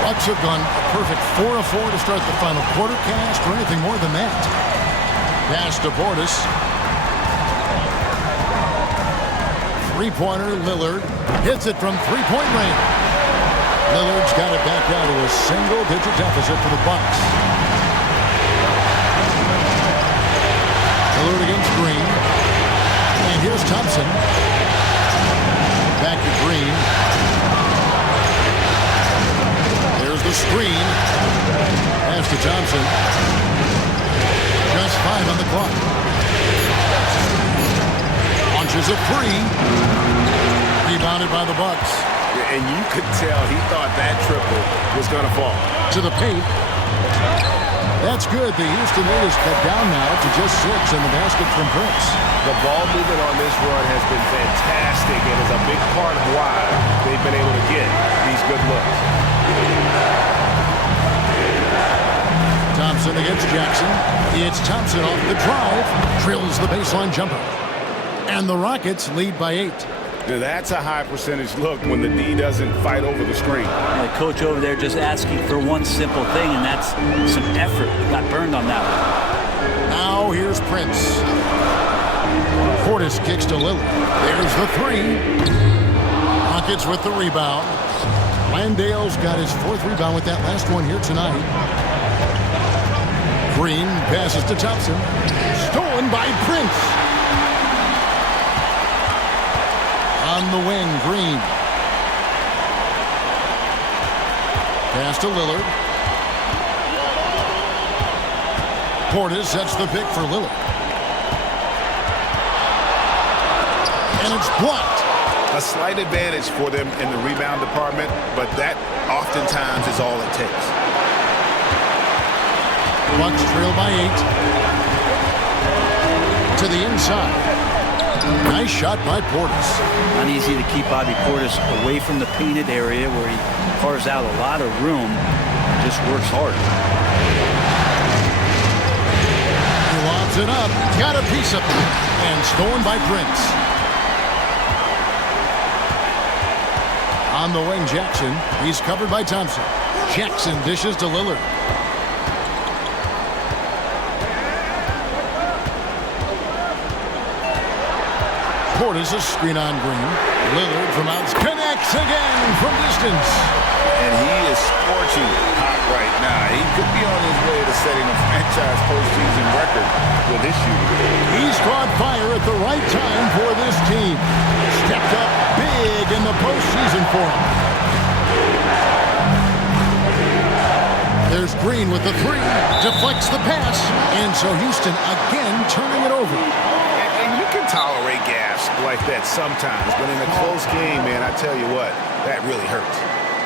Bucks have gone a perfect 4 of 4 to start the final quarter. Can't ask for anything more than that. Pass to Portis. Three-pointer, Lillard hits it from three-point range. Lillard's got it back down to a single-digit deficit for the Bucks. Lillard against Green. And here's Thompson. Back to Green. There's the screen. Pass to Thompson. Just 5 on the clock. Launches a three. Rebounded by the Bucks. And you could tell he thought that triple was going to fall. To the paint. That's good. The Houston Rockets cut down now to just 6 in the basket from Prince. The ball movement on this run has been fantastic and is a big part of why they've been able to get these good looks. Thompson against Jackson. It's Thompson off the drive. Drills the baseline jumper. And the Rockets lead by 8. Now that's a high percentage look when the D doesn't fight over the screen. The coach over there just asking for one simple thing, and that's some effort. Got burned on that one. Now here's Prince. Portis kicks to Lillard. There's the three. Rockets with the rebound. Landale's got his 4th rebound with that last one here tonight. Green passes to Thompson. Stolen by Prince. On the wing, Green. Pass to Lillard. Portis sets the pick for Lillard. And it's blocked. A slight advantage for them in the rebound department, but that oftentimes is all it takes. Bucks trail by 8. To the inside. Nice shot by Portis. Not easy to keep Bobby Portis away from the painted area where he carves out a lot of room. Just works hard. He lobs Puts it up. Got a piece of it. And stolen by Prince. On the wing, Jackson. He's covered by Thompson. Jackson dishes to Lillard. Portis, a screen on Green. Lillard from outside. Connects again from distance. And he is scorching hot right now. He could be on his way to setting a franchise postseason record with this shooting. He's caught fire at the right time for this team. Stepped up big in the postseason for him. There's Green with the three. Deflects the pass. And so Houston again turning it over. And you can tolerate gas like that sometimes. But in a close game, man, I tell you what, that really hurts.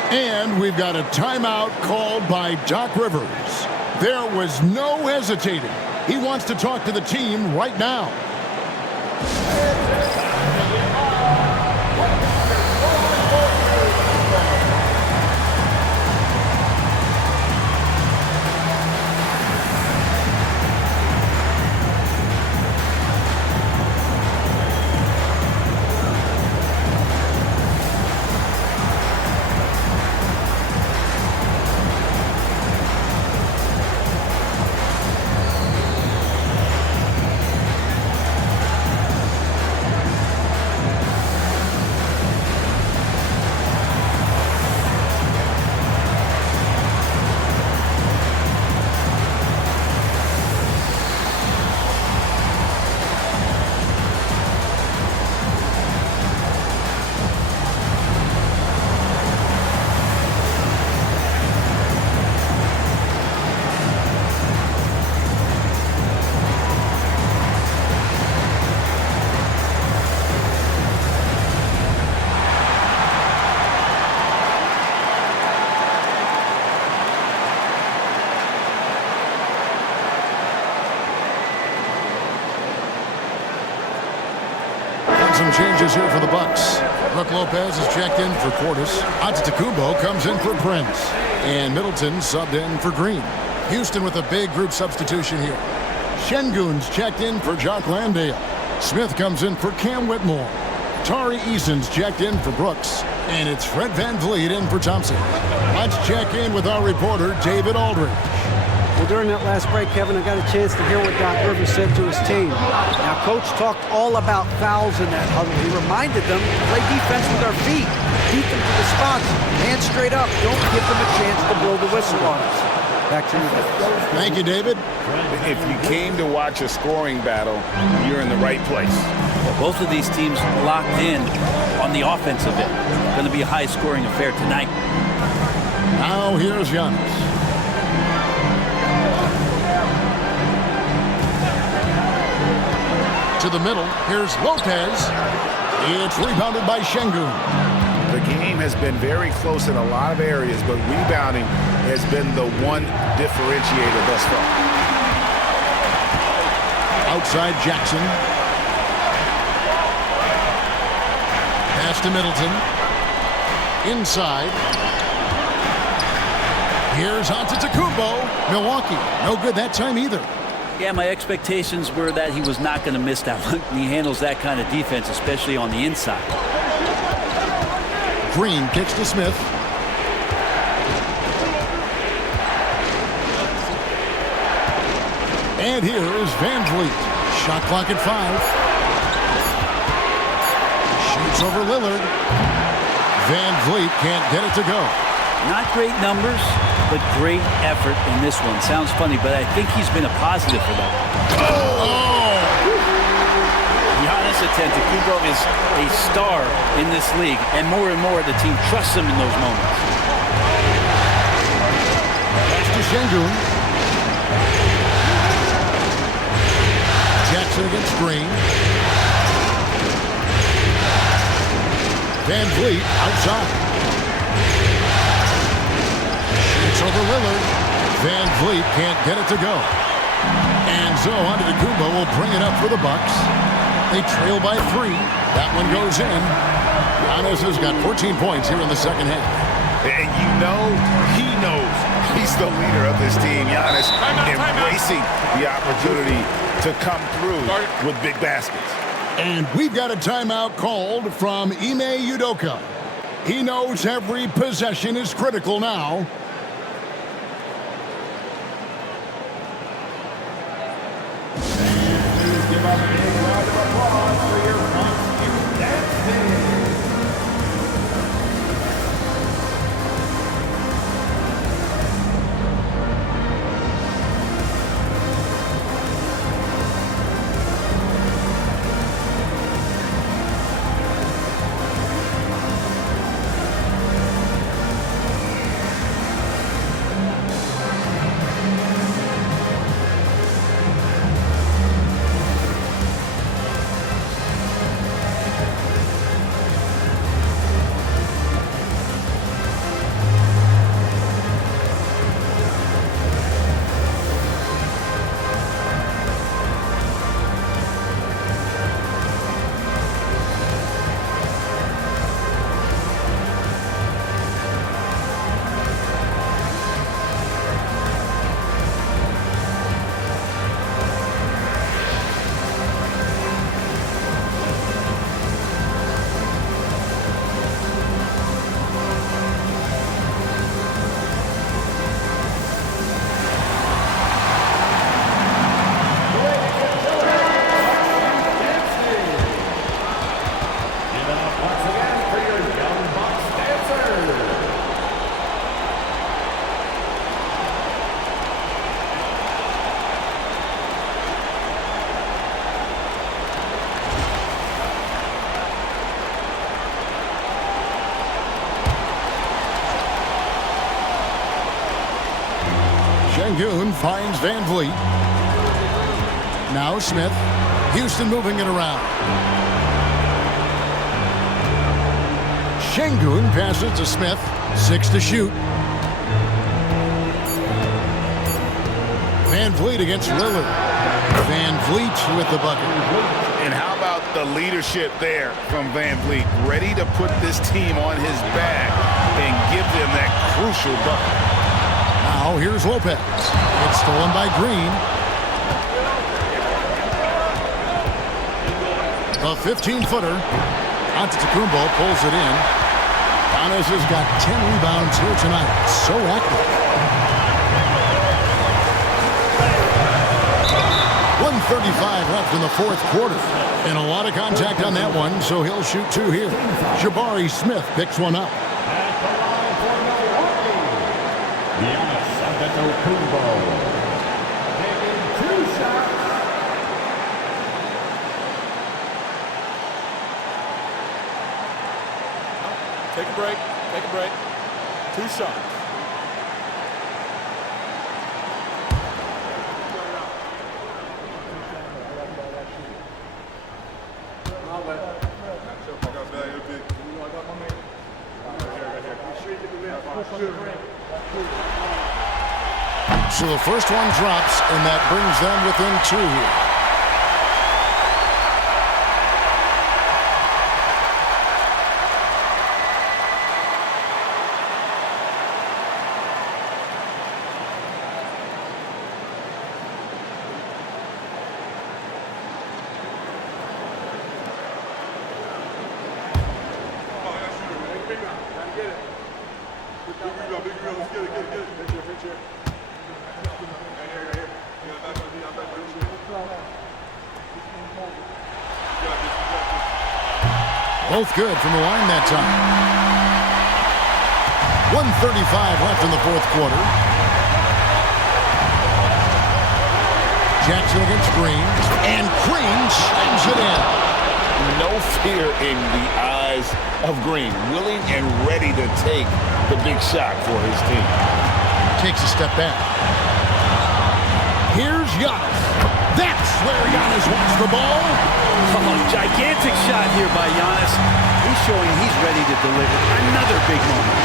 And we've got a timeout called by Doc Rivers. There was no hesitating. He wants to talk to the team right now. Some changes here for the Bucks. Brook Lopez is checked in for Portis. Antetokounmpo comes in for Prince. And Middleton subbed in for Green. Houston with a big group substitution here. Şengün's checked in for Jock Landale. Smith comes in for Cam Whitmore. Tari Eason's checked in for Brooks. And it's Fred VanVleet in for Thompson. Let's check in with our reporter, David Aldridge. Well, during that last break, Kevin, I got a chance to hear what Doc Rivers said to his team. Now, Coach talked all about fouls in that huddle. He reminded them to play defense with our feet. Keep them to the spots. Hands straight up. Don't give them a chance to blow the whistle on us. Back to you, David. Thank you, David. If you came to watch a scoring battle, you're in the right place. Well, both of these teams locked in on the offensive end. Going to be a high-scoring affair tonight. Now here's Giannis. To the middle. Here's Lopez. It's rebounded by Şengün. The game has been very close in a lot of areas, but rebounding has been the one differentiator thus far. Outside Jackson. Pass to Middleton. Inside. Here's Antetokounmpo. Milwaukee. No good that time either. Yeah, my expectations were that he was not going to miss that one. He handles that kind of defense, especially on the inside. Green kicks to Smith. And here is VanVleet. Shot clock at 5. Shoots over Lillard. VanVleet can't get it to go. Not great numbers, but great effort in this one. Sounds funny, but I think he's been a positive for them. Oh! Giannis Antetokounmpo is a star in this league, and more the team trusts him in those moments. Pass to Şengün. Jackson against Green. VanVleet outside. It's over Lillard. VanVleet can't get it to go. And so Antetokounmpo will bring it up for the Bucks. They trail by 3. That one goes in. Giannis has got 14 points here in the second half. And you know, he knows he's the leader of this team. Giannis embracing the opportunity to come through with big baskets. And we've got a timeout called from Ime Udoka. He knows every possession is critical now. Please give up a big round of applause for your constant dancing. Sengun finds Van Vliet. Now Smith. Houston moving it around. Sengun passes to Smith. 6 to shoot. Van Vliet against Lillard. Van Vliet with the bucket. And how about the leadership there from Van Vliet? Ready to put this team on his back and give them that crucial bucket. Now here's Lopez. It's stolen by Green. A 15-footer. Antetokounmpo pulls it in. Giannis has got 10 rebounds here tonight. So active. 1:35 left in the fourth quarter. And a lot of contact on that one, so he'll shoot 2 here. Jabari Smith picks one up. Taking 2 shots. Take a break. Take a break. 2 shots. So the first one drops, and that brings them within 2 here. Both good from the line that time. 1:35 left in the fourth quarter. Jackson against Green. And Green slams it in. No fear in the eyes of Green. Willing and ready to take the big shot for his team. Takes a step back. Here's Giannis. That's where Giannis wants the ball. Oh, gigantic shot here by Giannis. He's showing he's ready to deliver another big moment.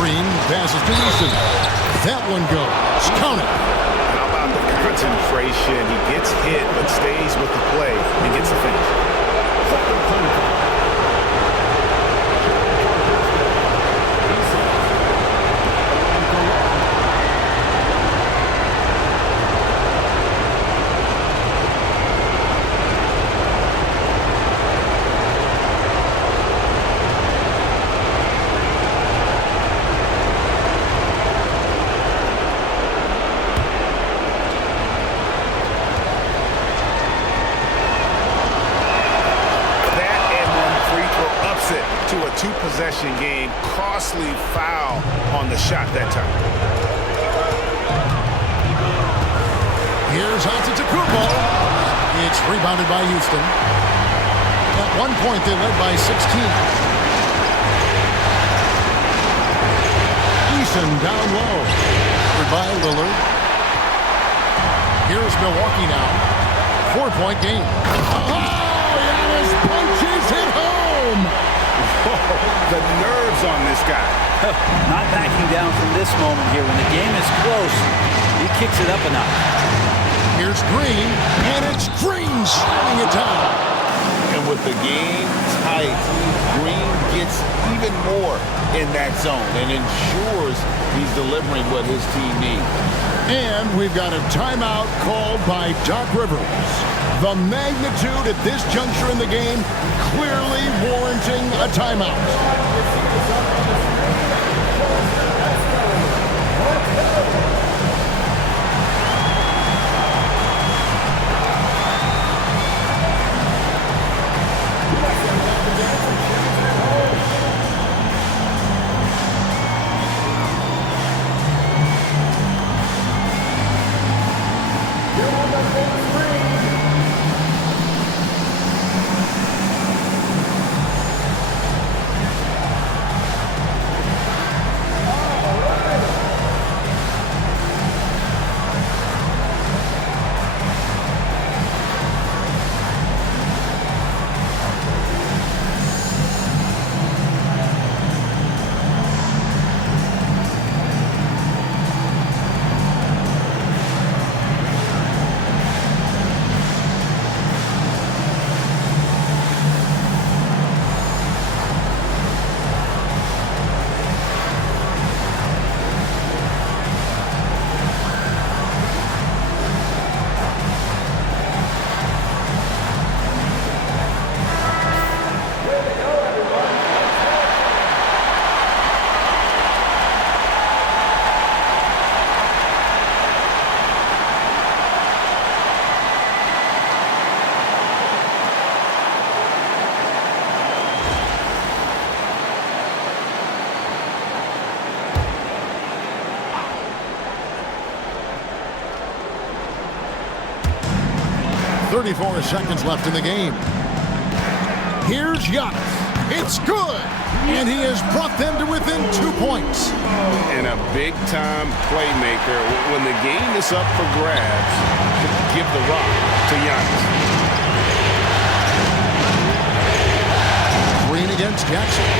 Green passes to Easton. That one goes. Count it. How about the concentration? He gets hit but stays with the play and gets the finish. possession game. Costly foul on the shot that time. Here's Antetokounmpo. It's rebounded by Houston. At one point, they led by 16. Eason down low. By Lillard. Here's Milwaukee now. 4-point game. Oh, Giannis punches it home. Whoa, the nerves on this guy. Not backing down from this moment here. When the game is close, he kicks it up a notch. Here's Green, and it's Green slamming it down. And with the game tight, Green gets even more in that zone and ensures he's delivering what his team needs. And we've got a timeout called by Doc Rivers. The magnitude at this juncture in the game clearly warranting a timeout. .34 seconds left in the game. Here's Giannis. It's good. And he has brought them to within 2 points. And a big-time playmaker. When the game is up for grabs, give the rock to Giannis. Green against Jackson.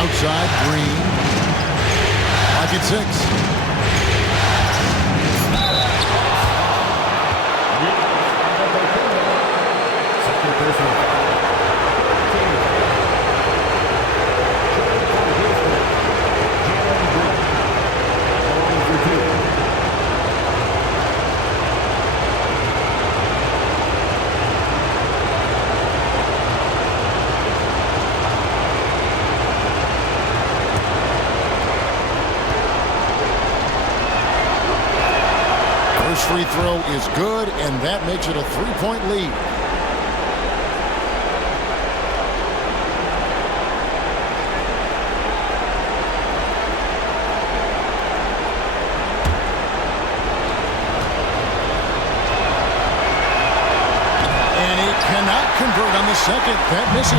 Outside, Green. Lock at 6. First free throw is good, and that makes it a 3-point lead. Cannot convert on the second. That misses.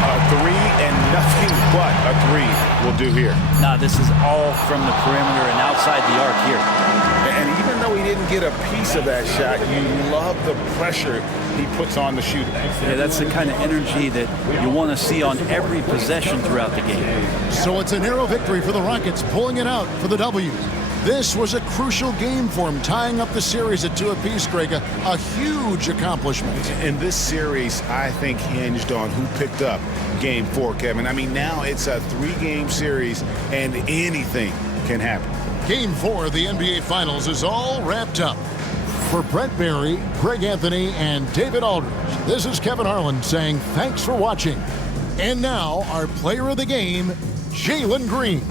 A 3 and nothing but a 3 will do here. Now this is all from the perimeter and outside the arc here. And even though he didn't get a piece of that shot, you love the pressure he puts on the shooter. Yeah, that's the kind of energy that you want to see on every possession throughout the game. So it's a narrow victory for the Rockets, pulling it out for the W. This was a crucial game for him, tying up the series at 2 apiece, Greg. A huge accomplishment. And this series, I think, hinged on who picked up Game 4, Kevin. I mean, now it's a 3-game series, and anything can happen. Game 4 of the NBA Finals is all wrapped up. For Brent Barry, Greg Anthony, and David Aldridge, this is Kevin Harlan saying thanks for watching. And now, our player of the game, Jalen Green.